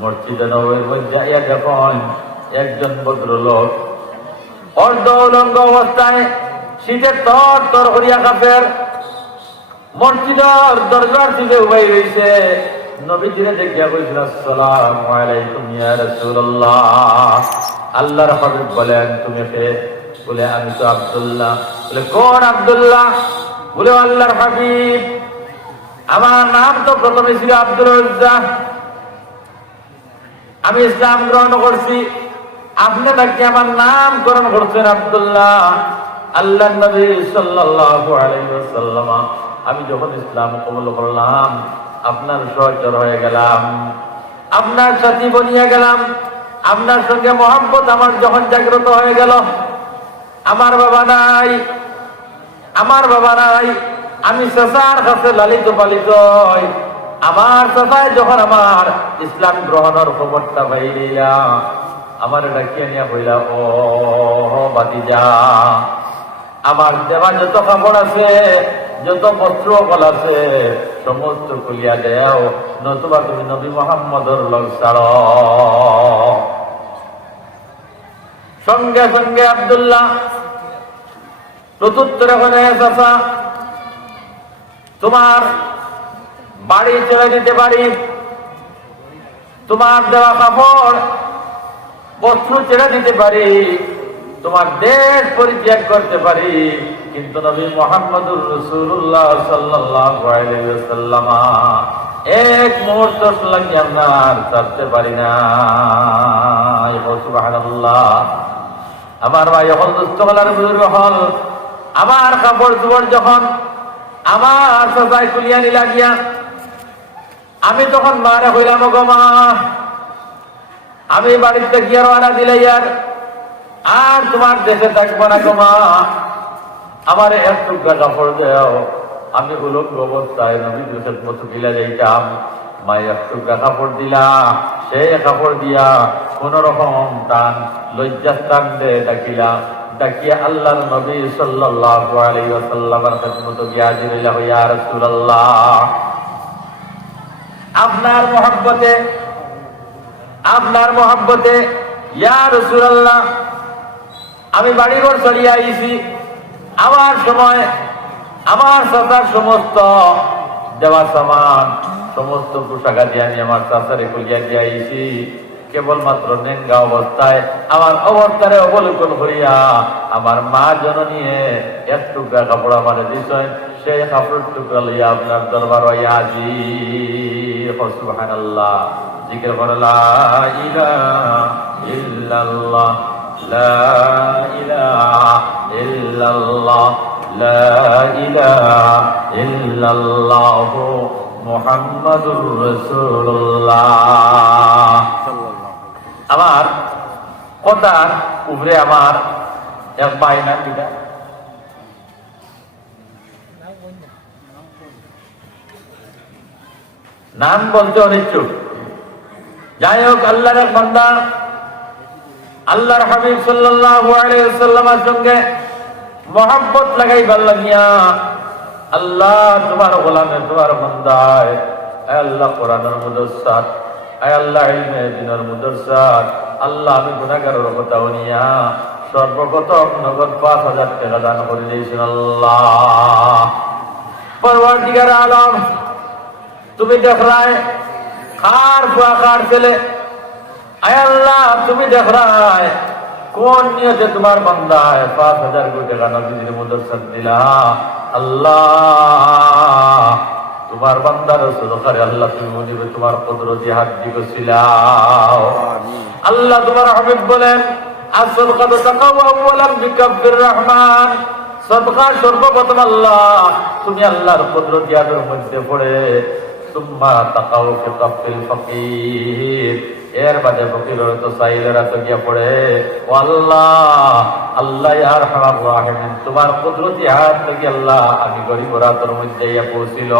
মসজিদে নববীর মধ্যে আইয়া দেখেন একজন ভদ্রলোক অর্ধ উলঙ্গ অবস্থায় শীতে তর তর করিয়া কাফের মসজিদের দরজার দিকে উবাই রইছে। নবীজিরে দেখিয়া কইছিল, আসসালামু আলাইকুম ইয়া রাসূলুল্লাহ। আল্লাহর হাবিব বলেন, তুমি কে? বলে, আমি তো আব্দুল্লাহ। বলে, কোন আব্দুল্লাহ? বলে, আল্লাহর হাবিব, আমার নাম তো প্রথমে ছিল আব্দুল উজ্জা, আমি ইসলাম গ্রহণ করছি, আপনি নাকি আমার নামকরণ করছেন আব্দুল্লাহ। আল্লাহর নবী সাল্লাল্লাহু আলাইহি ওয়াসাল্লাম, আমি যখন ইসলাম কবুল করলাম, আপনার সহচর হয়ে গেলাম, আপনার সাথী বনিয়ে গেলাম, আপনার সঙ্গে মহব্বত আমার যখন জাগ্রত হয়ে গেল, আমার বাবা নাই, আমার বাবা নাই, আমি চাচার কাছে লালিত পালিত। আমার চাচায় যখন আমার ইসলাম গ্রহণের খবরটা পাইলা, আমার ডাকিয়ে নিয়ে বইলা, ও ভাতিজা, আমার দেওয়া যত কাপড় আছে, যত বস্ত্র কল আছে, সমস্ত খুলিয়া দেও, নতুবা তুমি নবী মুহাম্মদর লগ ছাড়ো। সঙ্গে সঙ্গে আব্দুল্লাহ প্রত্যুত্তরে বলে, চাচা, তোমার বাড়ি চলে দিতে পারি, তোমার দেওয়া কাপড় বস্ত্র ছেড়ে দিতে পারি, তোমার দেশ পরিত্যাগ করতে পারি, কিন্তু নবী মুহাম্মদুর রাসূলুল্লাহ সাল্লাল্লাহু আলাইহি ওয়াসাল্লাম এক মুহূর্ত লাগি আপনার ছাড়তে পারি না। সুবহানাল্লাহ। আমার ভাই এখন দুস্থ হলার বুজুর্গ হল, আমার কাপড় চোপড় যখন আমার সবাই তুলিয়া নিলা গিয়া, আমি তখন মারে হইলাম, গো মা, আমি বাড়িতে গিয়ে রানা দিলে আর তোমার দেশে থাকবো না গো মা, আমার এক টুকরা কাপড় দেও, আমি উলঙ্গ অবস্থায় নবী দেশের মতো গিলা যাইতাম। মাই এক টুকরা কাপড় দিলা, সেই কাপড় দিয়া কোন রকম টান লজ্জাস্থান দে ডাকিলা, ডাকিয়া আল্লাহর নবী সাল্লাল্লাহু আলাইহি ওয়াসাল্লামের খিদমতে গিয়া হাজির হইলা, ইয়া রাসূলুল্লাহ, আপনার মহব্বতে, আপনার মহব্বতে ইয়া রাসূলুল্লাহ, আমি বাড়িঘর চলিয়া আইছি, আমার সময় আমার চাচার সমস্ত দেওয়া সামান, সমস্ত পোশাক দিয়ে আমি আমার চাচারে খুলিয়া দিয়ে আইছি, কেবলমাত্র নেঙ্গা অবস্থায় আমার অবস্থারে অবলোকন করিয়া আমার মা জননীয়ে এক টুকরা কাপড় আমার দিছেন, সেই কাপড় টুকরা লইয়া আপনার দরবার হইয়া আজি। সুবহানাল্লাহ। জিকির করে, লা ইলাহা ইল্লাল্লাহ লা ইলাহা ইল্লাল্লাহ লা ইলাহা ইল্লাল্লাহ মুহাম্মাদুর রাসূলুল্লাহ। আমার কথার উপরে আমার এক ভাই না পিতা, নাম বলতে অনিচ্ছুক। যাই হোক, আল্লাহর এক বান্দা আল্লাহর হাবিব সাল্লাল্লাহু আলাইহি ওয়াসাল্লামের সঙ্গে মহব্বত লাগাইবার লাগিয়া আল্লাহ তোমার গোলামে তোমার বান্দায়, আয় আল্লাহ কোরআনের মুদরসাত, আয় আল্লাহ ইলমে দ্বীনের মুদরসাত, আল্লাহ আমি গুনাহগারের কথা নিয়া সর্বপ্রথম নগদ 5,000 টাকা দান করে দিয়েছেন। আল্লাহ পরওয়ারদিগার আলম, তুমি দেখ রায় খার ফুয়া খার ছেলে, আয় আল্লাহ তুমি দেখ রায় কোন নিয়তে তোমার বান্দায় 5,000 কোটি টাকা নবীর মুদরসাত দিলা। আল্লাহ তোমার বান্দার সদকারে আল্লাহ তুমি মনিবে তোমার কুদরতি হাত দিয়েছিলাও। আল্লাহ তোমার হাবিব বলেন, আসসাদকাতু তাকাউ আওয়ালান বিকাব্বির রহমান, সদকা সর্বপ্রথম আল্লাহ তুমি আল্লাহর কুদরতি হাতের মধ্যে পড়ে, সুম্মা তাকাউ ফি কাফিল ফকির, এর বাদে ফকিরের তো চাইলেরা তো গিয়া পড়ে, ও আল্লাহ আল্লাহ ইয়া আরহামার রাহিমিন তোমার কুদরতি হাত থেকে আল্লাহ আমি গরিব রাতের মধ্যে ইয়া পৌঁছিল।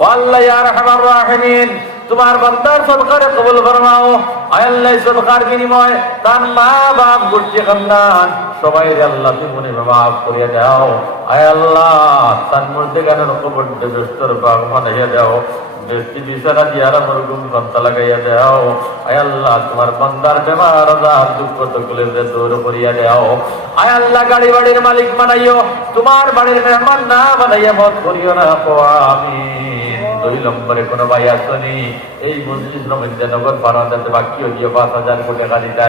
ও আল্লাহ ইয়া আরহামার রাহিমিন তোমার বান্দার সদকারে কবুল ফরমাও। আয় আল্লাহ সদকার বিনিময় তার মা বাপ গুরজি খানদান সবাই আল্লাহ তুমি মনে মাফ করিয়া দাও। আয় আল্লাহ তার মধ্যে গানের কবরতে ব্যস্তর বাগ বানাইয়া দাও, ব্যক্তি বিছানা দিয়ে আরামের ঘুম ঘন্টা লাগাইয়া দাও। আয় আল্লাহ তোমার বান্দার বেমার আজার দুঃখ তকলে দূর করিয়া দাও। আয় আল্লাহ গাড়ি বাড়ির মালিক বানাইও, তোমার বাড়ির মেহমান না বানাইয়া মত করিও না। আমিন। 2 নম্বরে কোনো ভাই আসনি এই মজলিসের মধ্যে নগদ বানাতে বাকি দিয়ে 5,000 কোটি টাকা দিতে